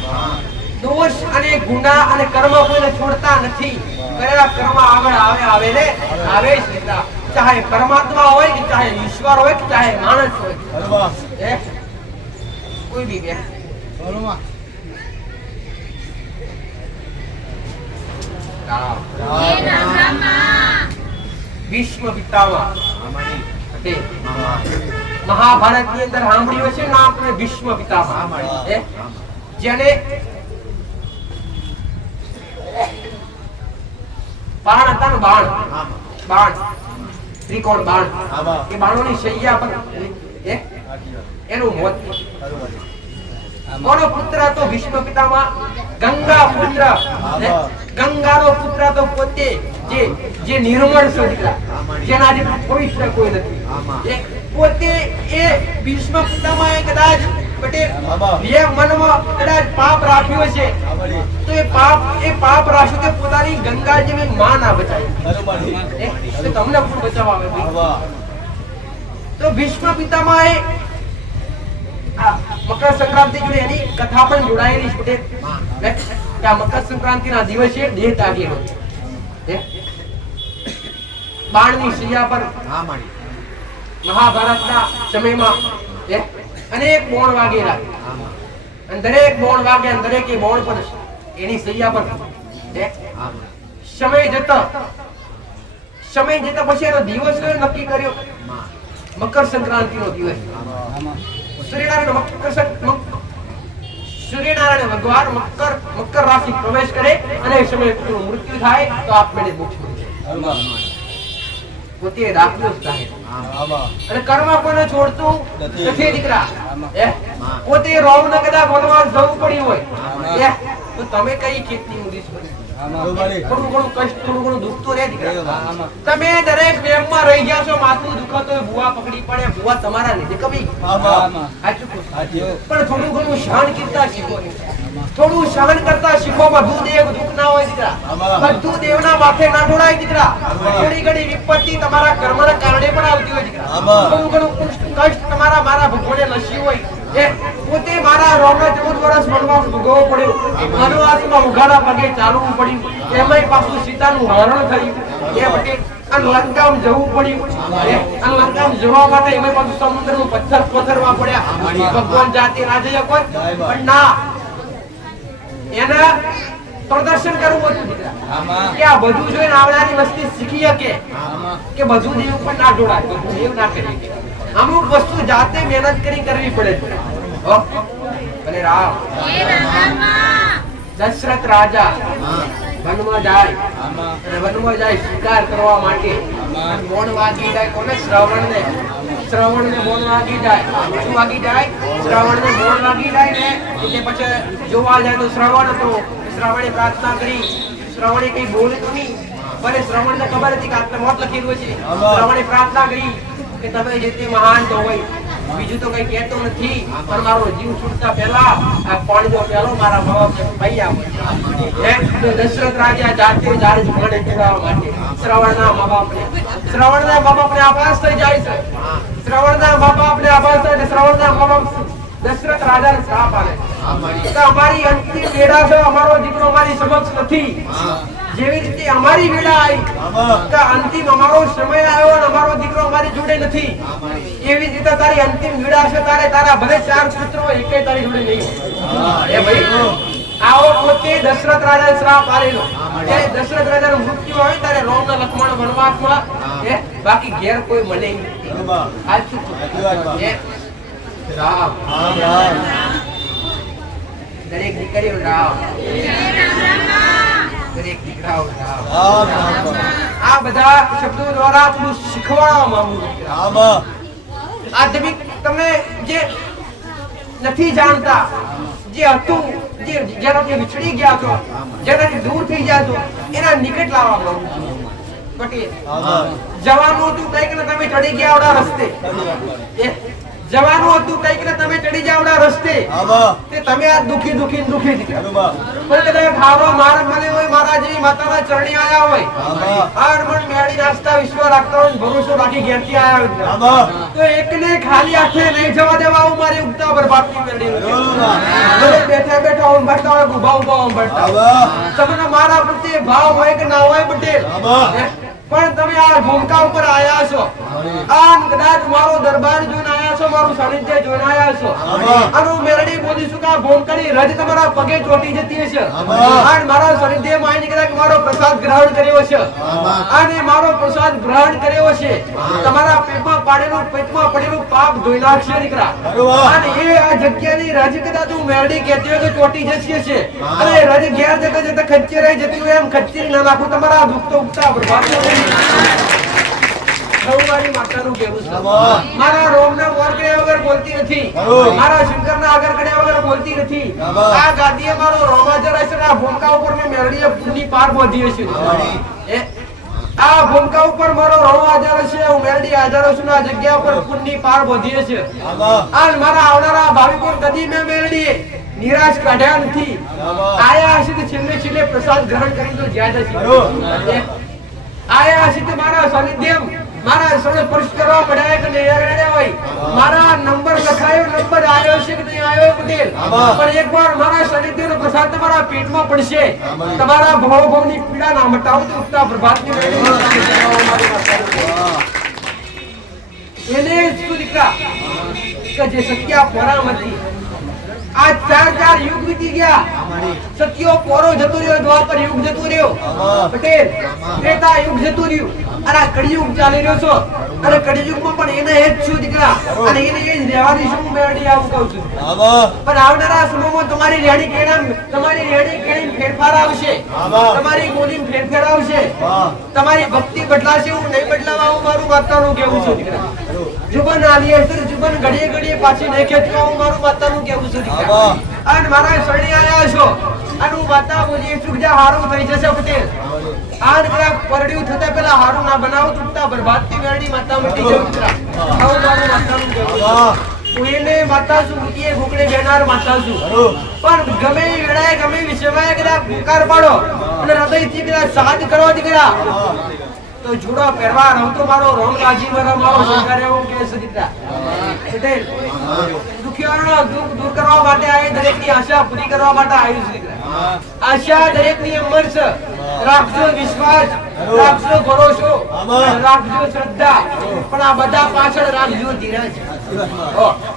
દોષ અને ગુના અને કર્મ કોઈને છોડતા નથી કયા કર્મ આગળ આવે ને આવે જ દીકરા ચાહે પરમાત્મા હોય કે ચાહે ઈશ્વર હોય કે ચાહે માણસ હોય કોઈ બી વ્યક્તિ વિશ્વ પિતામહ મહાભારત ની અંદર સાંભળ્યું છે ના આપણે વિશ્વ પિતામહ જેને બાણ હતા ને બાણ ત્રિકોણ બાણ એ બાણોની શૈયા પર એનું મોત કોનો પુત્ર હતો વિશ્વ પિતામહ ગંગા પુત્ર ગંગાનો પુત્ર તો પોતે જે નિર્મળ છે દીકરા જેના જે પવિત્ર કોઈ નથી પોતે એ વિશ્વ પિતામહે કદાચ પટેલ એ મનમાં કદાચ પાપ રાખ્યો છે તો એ પાપ રાખ્યું તે પોતાની ગંગા જેવી માં ના બચાવી તો તમને કોણ બચાવવા આવે તો વિશ્વ પિતામહે મકર સંક્રાંતિ જોડે એની કથા પણ જોડાયેલી છે પટેલ કે આ મકર સંક્રાંતિના દિવસે દેહ તાગેલો બાણની શૈયા પર મહાભારતના સમયમાં અનેક બોણ વાગેલા અને દરેક બોણ વાગે અને દરેક બોણ પર એની શૈયા પર સમય જતા પછી એનો દિવસ કયો નક્કી કર્યો મકર સંક્રાંતિનો દિવસ સૂર્યનારાયણ ભગવાન મકર રાશિ પ્રવેશ કરે અને એ સમયે કોઈનું મૃત્યુ થાય તો આપમેળે મોક્ષ મળે પોતે રાખ્યો થાય અને કર્મ કોઈને છોડતું નથી દીકરા પોતે રોમ ને કદાચ વનવાસ જવું પડ્યું હોય તો તમે કઈ ખેતની મુદીસ બની થોડું ઘણું કષ્ટ થોડું ઘણું દુઃખ તો રહે દીકરા તમે દરેક વેમમાં રહી ગયા છો માથું દુખાતો હોય ભુવા પકડી પડે ભુવા તમારા લીધે કભી પણ થોડું ઘણું સહન કરતા શીખો થોડું સહન કરતા શીખો બધું દેવ દુઃખ ના હોય દીકરા બધું દેવના માથે ના ઢોળાય દીકરા થોડી ઘણી વિપત્તિ તમારા કર્મના કારણે પણ આવતી હોય દીકરા થોડું ઘણું કષ્ટ તમારા મારા ભગવાને લસ્યું હોય પોતે મારા રોગના 14 વર્ષ વનવાસ ભોગવવો પડ્યો વનવાસમાં ઉઘાડા પગે ચાલવું પડ્યું એમાંય પાછું સીતાનું હરણ થયું એ વટે અને લંકામ જવું પડ્યું અને લંકામ જવા માટે એમાંય પાછું સમુદ્રનું પથ્થર પથરવા પડ્યા ભગવાન જાતે ના જઈ કોઈ પણ ના પ્રદર્શન કરવું હતું દીકરા કે આ બધું જોઈને આવનારી વસ્તી શીખી શકે કે બધું દેવ ઉપર ના જોડાય, બધું દેવ ના કરી શકે. અમુક વસ્તુ જાતે મહેનત કરી કરવી પડે છે. અને રામ દશરથ રાજા વનમાં જાય અને વનમાં જાય શિકાર કરવા માટે. મોણ વાગી જાય કોને? શ્રવણને મોણ વાગી જાય. શું વાગી જાય? શ્રવણને મોણ વાગી જાય ને એટલે પછી જોવા જાય તો શ્રવણ હતો. શ્રવણે પ્રાર્થના કરી. શ્રવણે કઈ બોલે તો નહીં, ભલે શ્રવણને ખબર હતી કે આટલે મોત લખેલું છે. શ્રવણે પ્રાર્થના કરી કે તમે જે તે મહાન તો હોય, બીજું તો કઈ કહેતો નથી, પણ મારો જીવ છૂટતા પહેલા આ પાણીનો પહેલો મારા બાપ ભાઈ આપે. દશરથ રાજા જાતે જાય છે પાણી પીવડાવવા માટે. શ્રવણના મા બાપને આભાસ થઈ જાય છે. શ્રવણના મા બાપને આભાસ થાય. શ્રવણના મા બાપ દશરથ રાજાને શ્રાપ આપે કે અમારી અંતિમ વેળા છે, અમારો દીકરો અમારી સમક્ષ નથી. જેવી રીતે અમારી વેળા આવી કે અંતિમ અમારો સમય આવ્યો અને અમારો દીકરો અમારી જોડે નથી, એવી રીતે તારી અંતિમ વેળા છે. તારા ભલે 4 પુત્રો એકેય તારી જોડે નહીં. એ ભાઈ આવો પોતે દશરથ રાજા શ્રાપ આલેલો. ત્યારે દશરથ રાજાનું મૃત્યુ આવે ત્યારે રામ અને લક્ષ્મણ વનવાસમાં, બાકી ઘેર કોઈ મળે નહીં. રામ દરેક દીકરીઓ રામ, દરેક દીકરાઓ રામ. આ બધા શબ્દો દ્વારા થોડું શીખવાડવા માંગુ છું. આધ્યાત્મિક તમે જે નથી જાણતા, જે હતું, જેનાથી વિછડી ગયા છો, જેનાથી દૂર થઈ ગયા છો, એના નિકટ લાવવા માંગુ છું. પટેલ જવાનું હતું કઈક ને તમે ચડી ગયા આવડા રસ્તે. જવાનું હતું કઈક ને તમે ચડી જાવ આવડા રસ્તે. તે તમે આ દુખી દીકરા પણ કદાચ ખારો માર મને હોય, મારા જેવી માતાના ચરણી આયા હોય, આર મન મેળી નાસ્તા વિશ્વ રાખતા હોય, ભરોસો રાખી ઘેરથી આયા હોય, તો એકને ખાલી હાથે નહીં જવા દેવા. હું મારી ઉગતા બરબાદની મેળી બેઠા હું ભરતા હોય, ઉભા ભરતા. તમને મારા પ્રત્યે ભાવ હોય કે ના હોય પટેલ, પણ તમે આ ભૂમકા ઉપર આયા છો. આમ કદાચ મારો દરબાર જોઈને આયા છો, મારું સાનિધ્ય જોઈને આયા છો, અને હું મેરડી બોલીશું કે આ ભૂમકાની રજ તમારા પગે ચોટી જતી હશે, અને મારા સાનિધ્યમાં આવીને કદાચ મારો પ્રસાદ ગ્રહણ કર્યો છે, અને મારો પ્રસાદ ગ્રહણ કર્યો છે, તમારા પેટમાં પડેલું પાપ ધોઈ નાખશે દીકરા. અને એ આ જગ્યાની રજ કદાચ હું મેરડી કહેતી હોય તો ચોટી જશે છે, અને રજ ઘેર જતા ખચ્ચી રહી જતી હોય એમ ખચ્ચી ના નાખું. તમારા દુઃખ તો ઉગતા બરબાદ મારી માતાનું કહેવું છે. મારા રોમના મોર કર્યા વગર બોલતી નથી, મારા શંકરના આગળ કર્યા વગર બોલતી નથી. આ ગાદીએ મારો રોમાજર હશે, આ ભૂમકા ઉપર મેં મેરડીએ ફૂલની પાર બાંધી હશે. આ ભૂમકા ઉપર મારો રોમ હાજર હશે, હું મેરડી હાજર છું, આ જગ્યા ઉપર ફૂલની પાર બાંધી હશે. આ મારા આવનારા ભાવિકો કદી મેં મેરડીએ નિરાશ કાઢ્યા નથી. આયા હશે તો છેલ્લે પ્રસાદ ગ્રહણ કરી તો જ્યાં હશે. આયા હશે તો મારા સાનિધ્યમ મારા સર્વ સ્પર્શ કરવા પડ્યા કે નહીં હોય, મારા નંબર લખાયો, નંબર આવ્યો છે કે નહીં આવ્યો પટેલ, પણ એકવાર મારા સાનિધ્યનો પ્રસાદ તમારા પેટમાં પડશે, તમારા ભવની પીડા ના મટાવો તો ઉગતા પ્રભાતની એને શું દીકરા કે જે સત્યા પરામતી. આ 4 યુગ વીતી ગયા, સત્યો પોરો જતો રહ્યો, દ્વાપર યુગ જતો રહ્યો પટેલ, ત્રેતા યુગ જતો રહ્યું, અને આ કળિયુગ ચાલી રહ્યો છો. અને કળિયુગમાં પણ એને એ જ છું દીકરા, અને એને એ જ રહેવાની શું મેળવી આવું કહું છું. પણ આવનારા સમયમાં તમારી રેડી કેણી ફેરફાર આવશે, તમારી બોલી ફેરફાર આવશે, તમારી ભક્તિ બદલાશે. હું નહીં બદલાવા હું મારું માતાનું કહેવું છું દીકરા. જુબાન આલી હશે, જુબાન ઘડીએ પાછી નહીં ખેંચવા હું મારું માતાનું કહેવું છું દીકરા. અને મારા શરણે આયા છો, અને હું માતા બોલી છું કે હારું થઈ જશે પટેલ. આન કદાચ પરડ્યું થતા પેલા હારું ના બનાવો તૂટતા બરબાદથી મેરડી માતા મટી જાય દીકરા. આવું મારું માતાનું કહેવું. હું એને માતા છું, મૂકીએ ભૂકડે બેનાર માતા છું, પણ ગમે એ વેળાએ ગમે એ વિષયમાં કદાચ પુકાર પાડો અને હૃદયથી કદાચ સાથ કરો દીકરા, તો જુડો પહેરવા રહતો મારો રોમ રાજી મારો શંકર એવું કે છે દીકરા. પટેલ દુખિયાનો દુઃખ દૂર કરવા માટે આવી, દરેકની આશા પૂરી કરવા માટે આવ્યું છે દીકરા. આશા દરેકની અમર છે. રાખજો વિશ્વાસ, રાખજો ભરોસો, રાખજો શ્રદ્ધા, પણ આ બધા પાછળ રાખજો ધીરજ.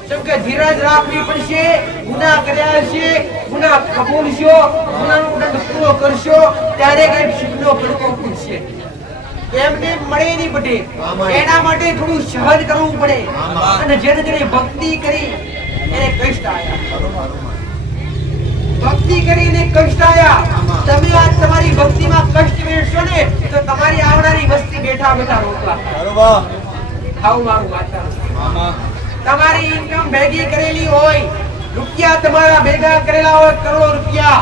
કેમ કે ધીરજ રાખવી પડશે. ગુનાહ કર્યા છે, ગુનાહ કબૂલશો, ગુનાહનો દંડ પૂરો કરશો ત્યારે કઈક શીખનો પડવો પડશે. એમને મળે નહીં પડે, એના માટે થોડું સહન કરવું પડે. અને જેને જેને ભક્તિ કરી એને કષ્ટ આયા, ભક્તિ કરીને કષ્ટ આયા. તમે આ તમારી ભક્તિમાં કષ્ટ વેઠશો ને તો તમારી આવનારી વસ્તી બેઠા બેઠા રોકલા ખાવું મારું વાતા. તમારી ઇન્કમ ભેગી કરેલી હોય, રૂપિયા તમારા ભેગા કરેલા હોય કરોડો રૂપિયા,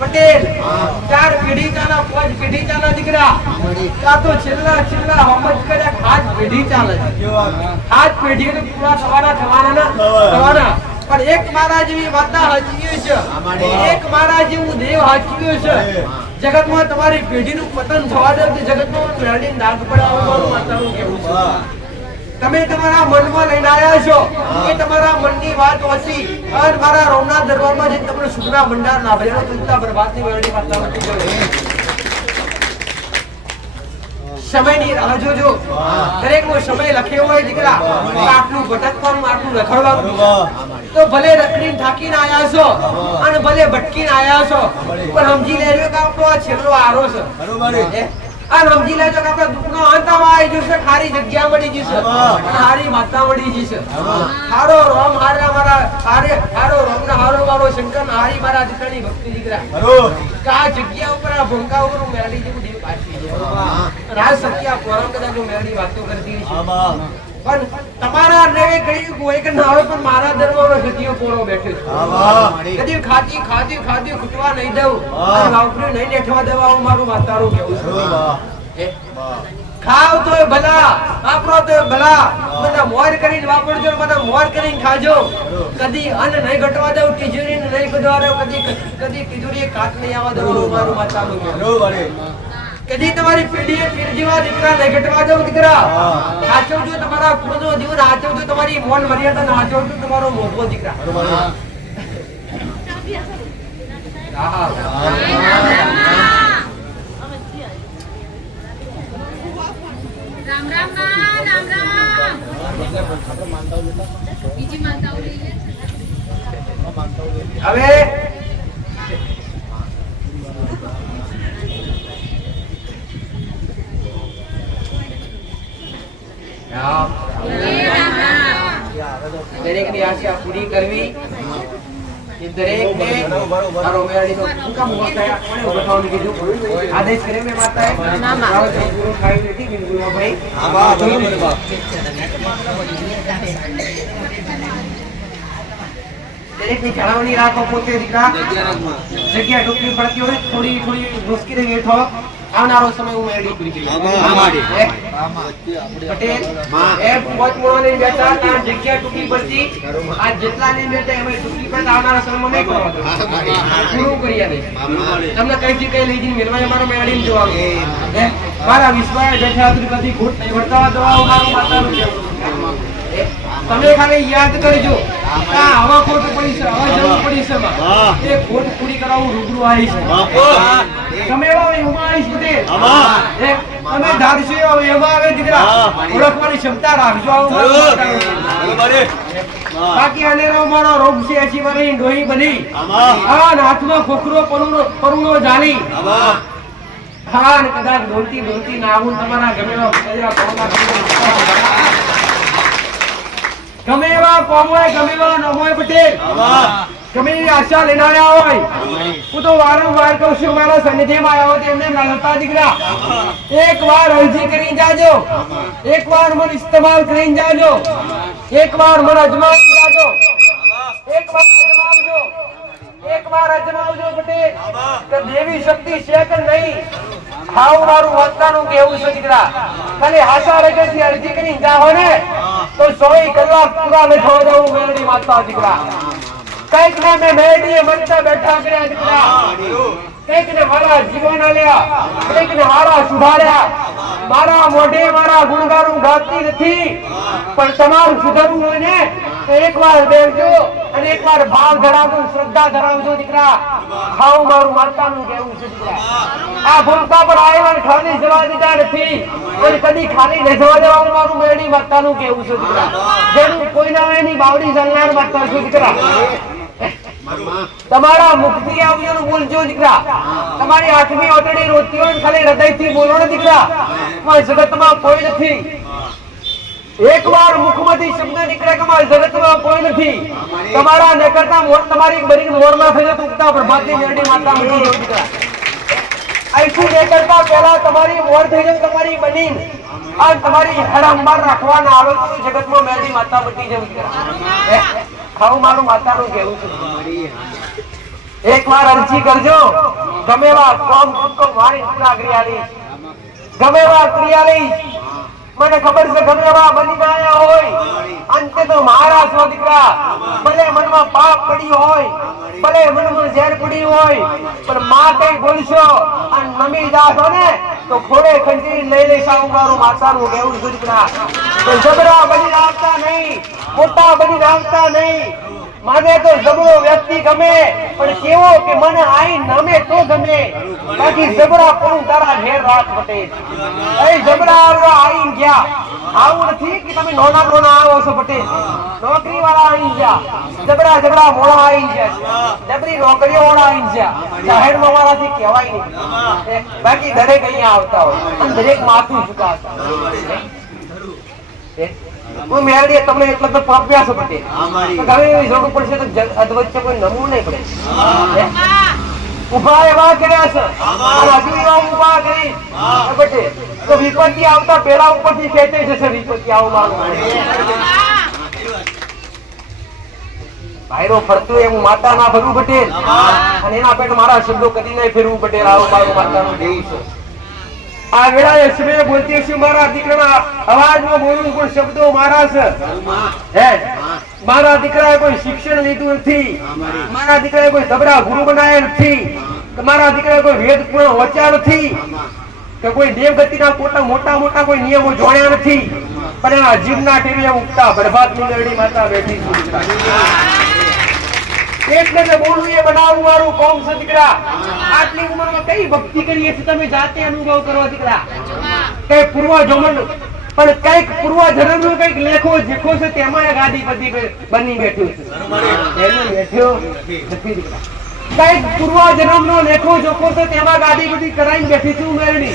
પટેલ 4 પેઢી ચાલે, 5 પેઢી ચાલે દીકરા. કાં તો છેલ્લા હમજ કર્યા 5 પેઢી ચાલે છે. 5 પેઢી તો પૂરા થવાના. પણ એક મારા જેવી વાતા હાચવી છે, એક મારા જેવું દેવ હાચવ્યો છે. જગતમાં તમારી પેઢીનું પતન થવા દે તો જગતમાં પેઢી નાગ પડાવવાનું માતાનું કેવું છે. તમે તમારા મનમાં લઈને આવ્યા છો કે તમારા મનની વાત વાંચી અને મારા રોમના દરબારમાં જઈને તમને સુખના ભંડાર લાભેલો ચિંતા બરબાદની વેળની વાતા નથી કરે. સમયની રાહ જોજો. દરેકનો સમય લખ્યો હોય દીકરા, આટલું ભટકવાનું, આટલું રખડવાનું. તો ભલે રખડીને થાકીને આયા છો અને ભલે ભટકીને આયા છો, પણ સમજી લેજો કે આપણો આ છેલ્લો આરો છે. અને સમજી લેજો કે આપણા દુઃખનો અંત આવી જશે, ખારી જગ્યા મળી જશે, હારી માતા મળી જશે. હારો રોમ હારા મારા હારો રોમ ના હારો મારો શંકર હારી મારા દીકરાની ભક્તિ દીકરા. આ જગ્યા ઉપર આ ભૂંકા ઉપર મેળી જેવું દેવ પાછી રાજ સત્યા પોરમ કદાચ મેળી વાતો કરતી છે. પણ તમારા નવે કઈ કોઈ કે ના હોય, પણ મારા દરબારમાં સતીયો પોરો બેઠો છે. કદી ખાતી ખૂટવા નહીં દઉં અને વાપરી નહીં લેઠવા દેવા મારું માતારું કેવું છે. ખાવ તોય ભલા, વાપરો તોય ભલા, બધા મોર કરીને વાપરજો, બધા મોર કરીને ખાજો. કદી અન્ન નહીં ઘટવા દઉં, તિજોરી નહીં ગદવા દઉં, કદી તિજોરી કાટ નહીં આવવા દઉં મારું માતાનું કેવું. કદી તમારી પેઢીએ પીર જેવા દીકરા નહીં ઘટવા દઉં દીકરા. સાચવજો તમારા કુળનો જીવન, સાચવજો તમારી મોન મર્યાદા, સાચવજો તમારો મોભો દીકરા. રામ રામ ના રામ રામ. બીજી માતાઓ લઈ લે. હવે દરેકની આશા પૂરી કરવી. દરેકને મારો મેળાડીનો ટૂંકા મુવા થયા કોણે ઉભા કીધું આદેશ કરે મે માતાએ પૂરું ખાઈ નથી બિલકુલ ભાઈ. દરેકની જાળવણી રાખો પોતે દીકરા. જગ્યા ઢોકળી પડતી હોય થોડી મુશ્કેલી બેઠો આવનારો સમય હું મેળવી પૂરી કરી. પટેલ એ પોચ મોળાની બેઠા ત્યાં જગ્યા ટૂંકી પડતી, આ જેટલા ની બેઠા એમાં ટૂંકી પડતા આવનારા સમયમાં નહીં કરવા દો, પૂરું કરી આવે. તમને કઈ કઈ લઈ જઈને મેળવા મારો મેળવીને જોવાનું. મારા વિશ્વાસ બેઠા બધી ઘૂંટ નહીં વર્તાવા દવાઓ મારું માતાનું કેવું. તમે ખાલી યાદ કરજો આવા ખોટ પડી છે, આવા જરૂર પડી છે, એ ખોટ પૂરી કરાવું રૂબરૂ આવીશ. તમે એવા એમાં આવીશ પટેલ, તમે ધારશો એમાં આવે દીકરા, ઓળખવાની ક્ષમતા રાખજો. બાકી અનેરો મારો રોગ છે 80 વર્ષની ડોહી બની, હાથમાં ખોખરો પરુણો જાલી, હા કદાચ દોડતી ના આવું તમારા ગમે એવા કોમ હોય, ગમે એવા ન હોય પટેલ, ગમે એવી આશા લઈને આવ્યા હોય, હું તો વારંવાર કહું છું મારા સન્નિધિમાં આવ્યા હોય એમને લડતા દીકરા એક વાર અરજી કરી જાજો, એક વાર મને ઇસ્તેમાલ કરીને જાજો, એક વાર મને અજમાવી જાજો, એક વાર અજમાવજો પટેલ કે દેવી શક્તિ છે કે નહીં. ખાવ મારું વાંચતાનું કેવું છે દીકરા. ખાલી આશા રગેથી અરજી કરીને જાઓ ને તો 100 કલાક પૂરા ન થવા દેવું મેળવી વાંચતા દીકરા. કઈક ને મેં મેળવીએ મનતા બેઠા કર્યા દીકરા, કઈક ને મારા જીવન આલ્યા, કઈક ને મારા સુધાર્યા. મારા મોઢે મારા ગુણગારું ગાતી નથી, પણ તમારું સુધારવું હોય ને તો એકવાર બેસજો અને એકવાર ભાવ ધરાવજો, શ્રદ્ધા ધરાવજો દીકરા. ખાવ મારું માતાનું કેવું છે દીકરા. આ ભૂલતા પર આયવન ખાલી જવા દીધા નથી. અને કદી ખાલી ન જવા દેવાનું મારું મેરડી માતાનું કેવું છે દીકરા. જેનું કોઈ ના હોય એની બાવડી જલનાર માતા છું દીકરા. તમારા મુખથી આવવાનું બોલજો દીકરા. તમારી આઠમી ઓટડી રોતી હોય ખાલી હૃદયથી બોલો ને દીકરા. જગતમાં કોઈ નથી. એકવાર મુખમાંથી શબ્દ નીકળે કે મારા જગતમાં કોઈ નથી. તમારા નકરતા મોર તમારી બરીક મોરમાં થઈ જતું ઉગતા પ્રભાતની મેરડી માતા મળી ગયું દીકરા. અહીંથી નીકળતા પહેલા તમારી મોર થઈ જાય તમારી બની અને તમારી હરંબાર રાખવાના આલો તો જગતમાં મેરડી માતા મટી જાય દીકરા. ખાવું મારું માતાનું કહેવું છે. એકવાર અરજી કરજો ગમે એવા કોમ કુટકો મારી ક્રિયાલી ગમે એવા ક્રિયાલી મને ખબર છે ગમે એવા બની ગયા હોય અંતે તો મારા છો દીકરા. ભલે મનમાં પાપ પડી હોય ભલે મનમાં ઝેર પડી હોય પણ માં કઈ બોલશો અને નમી જાશો ને તો ખોડે ખંડી લઈ લેશા મારું માતાનું કહેવું છે દીકરા. તો જબરા બની આવતા નહીં મોટા બની આવતા નહીં. મને તો જબરો વ્યક્તિ ગમે પણ કેવો કે મને આઈ નામે તો ગમે. બાકી જબરા પણ તારા ઘેર રાખ પટેલ. એ જબરા આવવા આઈ ગયા. આવું નથી કે તમે નોના નોના આવો છો પટેલ. નોકરી વાળા આઈ ગયા. જબરા જબરા મોળા આઈ ગયા. જબરી નોકરીઓ વાળા આઈ ગયા. જાહેરમાં વાળાથી કહેવાય નહીં. બાકી દરેક અહીંયા આવતા હોય અને દરેક માથું ઝુકાવતા હોય. હું મેરડી તમને એટલો તો પાપ્યા છો પટેલ. હવે જરૂર પડશે તો અધવચ્ચે કોઈ નમવું નહીં પડે. ઉભા એવા કર્યા છે હજુ એવા ઉભા કરી પટેલ તો વિપત્તિ આવતા પેલા ઉપરથી ખેંચે જશે. વિપત્તિ આવું ભાઈરો ફરતું એવું માતા ના ફરવું પટેલ અને એના પેટ મારા શબ્દો કદી નહીં ફેરવું પટેલ. આવું મારું માતાનું દેવું છે. આ વેળાએ સમય બોલતી છું મારા દીકરાના અવાજમાં બોલું પણ શબ્દો મારા છે. મારા દીકરાએ કોઈ શિક્ષણ લીધું નથી. મારા દીકરાએ કોઈ જબરા ગુરુ બનાવ્યા નથી. મારા દીકરાએ કોઈ વેદ પૂર્ણ વચ્યા નથી કે કોઈ દેવગતિના મોટા મોટા કોઈ નિયમો જોડ્યા નથી. પણ એના જીવના ટેવીએ ઉગતા બરબાદની મેરડી માતા બેઠી છું દીકરા. એટલે કે બોલવું એ બનાવવું મારું કોમ છે દીકરા. આટલી ઉંમરમાં કઈ ભક્તિ કરીએ છીએ તમે જાતે અનુભવ કરો દીકરા. કઈ પૂર્વ જમન પણ કઈક પૂર્વ જન્મનો કઈક લેખો જેખો છે તેમાં એક આદિપતિ બની બેઠું છે. એનું બેઠ્યો નથી દીકરા. કઈક પૂર્વ જન્મનો લેખો જોખો છે તેમાં ગાદીપતિ કરાઈને બેઠી છું મેરડી.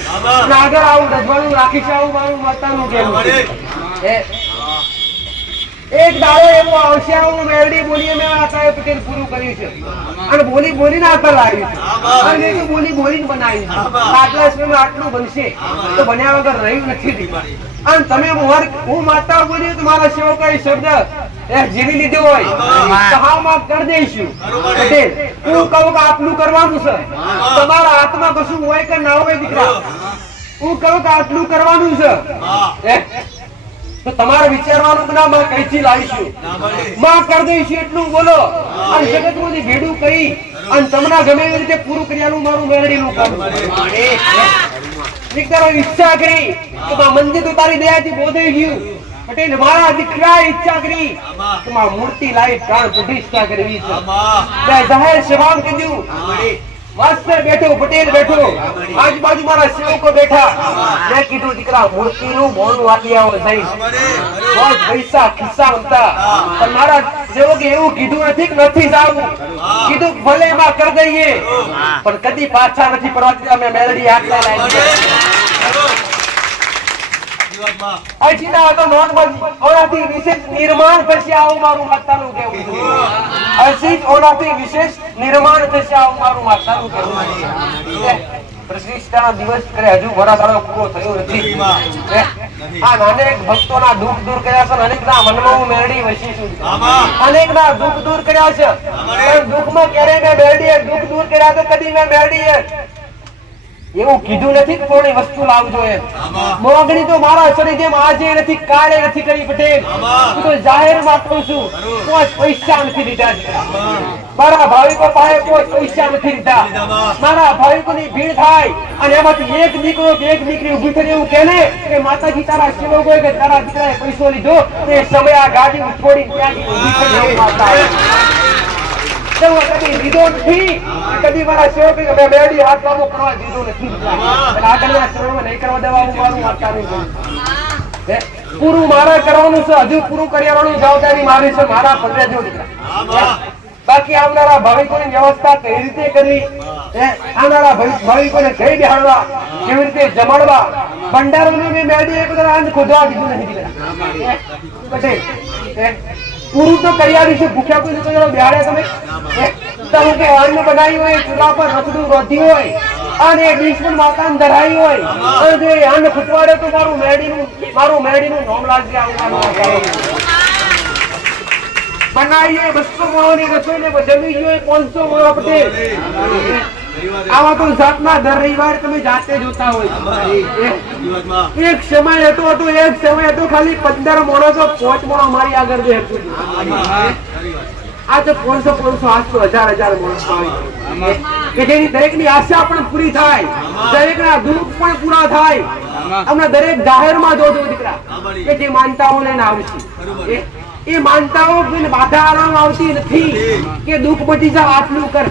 આગળ આવું રજવાડું રાખીશ આવું મારું માતાનું કહેવું છે. એક દાડો એવો આવશે હું મેરડી બોલીએ મેં આતા પટેલ પૂરું કર્યું છે અને બોલી બોલીને આતા લાવ્યું છે અને મેં બોલી બોલીને બનાવ્યું છે. આટલા સમયમાં આટલું બનશે તો બન્યા વગર રહ્યું નથી. અને તમે હું માતા બોલી તો મારા સેવકાઈ શબ્દ જીવી લીધો હોય તો હા માફ કરી દઈશું પટેલ. હું કહું કે આટલું કરવાનું છે. તમારા હાથમાં કશું હોય કે ના હોય દીકરા. હું કહું કે આટલું કરવાનું છે તો તમારે વિચારવાનું ના માં કઈથી લાવીશું માં કરી દઈશું એટલું બોલો અને જગત માંથી ભેડું કરી અને તમને ગમે એવી રીતે પૂરું કર્યાનું મારું મેરડીનું કામ. ઈચ્છા કરી કે મંદિર તો તારી દયાથી બોધાઈ ગયું પટેલ. મારા દીકરા ઈચ્છા કરી કે મૂર્તિ લાવી પ્રાણ પ્રતિષ્ઠા કરવી છે. જાહેર સેવા કીધું મસ્ત બેઠો પટેલ બેઠો આજુબાજુ મારા સેવકો બેઠા. મેં કીધું દીકરા મૂર્તિ નું મોનું આપી આવો થઈ પૈસા ખિસ્સા હતા પણ મારા સેવકે એવું કીધું નથી કે નથી જાવું. કીધું ભલે એમાં કરી દઈએ પણ કદી પાછા નથી પડવા. અમે મેલડી આટલા લાવી નિર્માણ થશે આવું મારું માતાનું કહેવું છે. વિશેષ નિર્માણ થશે આવું મારું માતાનું કહેવું છે. પ્રતિષ્ઠાનો દિવસ કરે હજુ વરાસાળો પૂરો થયો નથી. આ અનેક ભક્તોના દુઃખ દૂર કર્યા છે. અનેકના મનમાં હું મેરડી વસી છું. અનેકના દુઃખ દૂર કર્યા છે. દુઃખમાં ક્યારે મેં મેરડીએ દુઃખ દૂર કર્યા તો કદી મેં મેરડીએ એવું કીધું નથી કે કોઈ વસ્તુ લાવજો એમ. મોગણી તો મારા શરીર જેમ આજે નથી કાલે નથી કરી પટેલ. હું તો જાહેરમાં કહું છું કોઈ પૈસા નથી દીધા. મારા ભાવિકો પાસે કોઈ પૈસા નથી દીધા. મારા ભાવિકોની ભીડ થાય અને એમાંથી એક દીકરો કે એક દીકરી ઉભી થઈને એવું કહે ને કે માતાજી તારા સેવકો કે તારા દીકરાએ પૈસો લીધો તે સમય આ ગાડી છોડી ત્યાંથી ઉભી થઈ માતા લીધો નથી કદી મારા સેવકે મેં મેડી હાથ લાંબો કરવા દીધો નથી. એટલે આગળના શ્રવણમાં નહીં કરવા દેવાનું મારું વાર્તાનું છે. હે, પૂરું મારે કરવાનું છે, હજુ પૂરું કર્યાની જવાબદારી મારી છે, મારા પગલે જો દીકરા. બાકી આવનારા ભાવિકોની વ્યવસ્થા કઈ રીતે કરવી, આવનારા ભાવિકોને કઈ બેહાડવા, કેવી રીતે જમાડવા, ભંડારોની મેં મેડી એક બધા અંત ખોદવા દીધું નથી દીકરા. પટેલ, પૂરું તો કર્યા છે, ભૂખ્યા કોઈ તો બેહાડ્યા તમે. તમે કે અન્ન બનાવી હોય, ચૂલા પર રસોડું રોધી હોય અને દુશ્મન માતાને ધરાઈ હોય અને જો એ અન્ન ખૂટવાડે તો મારું મેડીનું નામ લાગી આવવાનું. બનાવીએ 200 માણસની રસોઈને જમી ગયો 500 માણસ. પટેલ, આવા તો જાતના દર રવિવાર તમે જાતે જોતા હોય. એક સમય હતો ખાલી 15 માણસો 5 માણસ મારી આગળ બે હતું. આ તો 500 800 1000 માણસ આવે કે જેની દરેકની આશા પણ પૂરી થાય, દરેકના દુઃખ પણ પૂરા થાય. અમે દરેક જાહેરમાં જોજો દીકરા કે જે માનતાઓ લઈને આવશે, એ માનતાઓ બાધા આવતી નથી કે દુઃખ બચી જાવ આટલું કર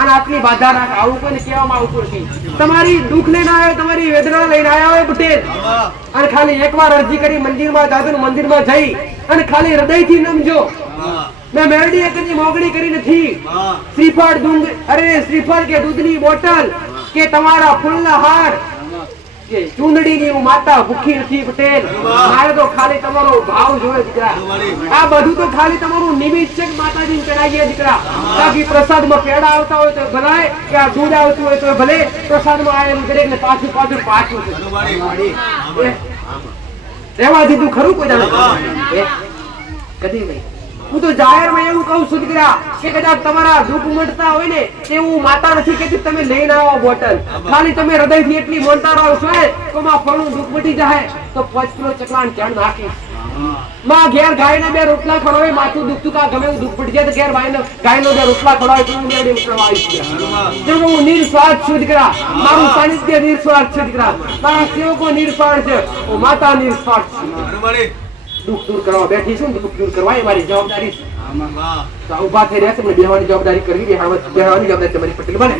અને આટલી બાધા રાખ, આવું કોઈને કહેવામાં આવતું નથી. તમારી દુઃખ લઈને આવ્યા, તમારી વેદના લઈને આવ્યા હોય પટેલ, અને ખાલી એકવાર અરજી કરી મંદિરમાં જાજો, મંદિરમાં જઈ અને ખાલી હૃદયથી નમજો. મેં મેરડી એકની મોગણી કરી નથી. શ્રીફળ શ્રીફળ કે દૂધની બોટલ કે તમારા ફૂલના હાર કે ચૂંદડીની હું માતા ભૂખી નથી પટેલ. મારે તો ખાલી તમારો ભાવ જોવે દીકરા. આ બધું તો ખાલી તમારું નિમિત્ત છે કે માતાજીને ચડાવીએ દીકરા. બાકી પ્રસાદમાં પેડા આવતા હોય તો ભલે, કે આ દૂધ આવતું હોય તો ભલે, પ્રસાદમાં આવેલું દરેકને પાછું છે. રહેવા દીધું ખરું કોઈ દાડો કદી નહીં. હું તો જાહેરમાં એવું કહું છું દીકરા કે કદાચ તમારા દુઃખ ઉમટતા હોય ને તે હું માતા નથી કેતી તમે લઈને આવો બોટલ. ખાલી તમે હૃદયથી એટલી મોનતા રહો છો તો માં ફળનું દુઃખ મટી જાય તો 5 કિલો ચકલાન ચણ નાખીશ. માં ઘેર ગાયને 2 રોટલા ખવડાવે, માથું દુખતું કા ગમે એવું દુઃખ પડી જાય તો ઘેર ગાયનો 2 રોટલા ખવડાવે તો હું મેડી ઉતરવા આવીશ. જેમ હું નિર્સ્વાર્થ છું દીકરા, મારું સાનિધ્ય નિર્સ્વાર્થ છે દીકરા, મારા સેવકો નિર્સ્વાર્થ છે, હું માતા નિર્સ્વાર્થ છું. દુઃખ દૂર કરવા બેઠી છું, દુઃખ દૂર કરવા એ મારી જવાબદારી છે. ઉભા થઈ રહ્યા છે, મને બેહવાની જવાબદારી કરવી, બેહવાની જવાબદારી તમારી પટેલ બને.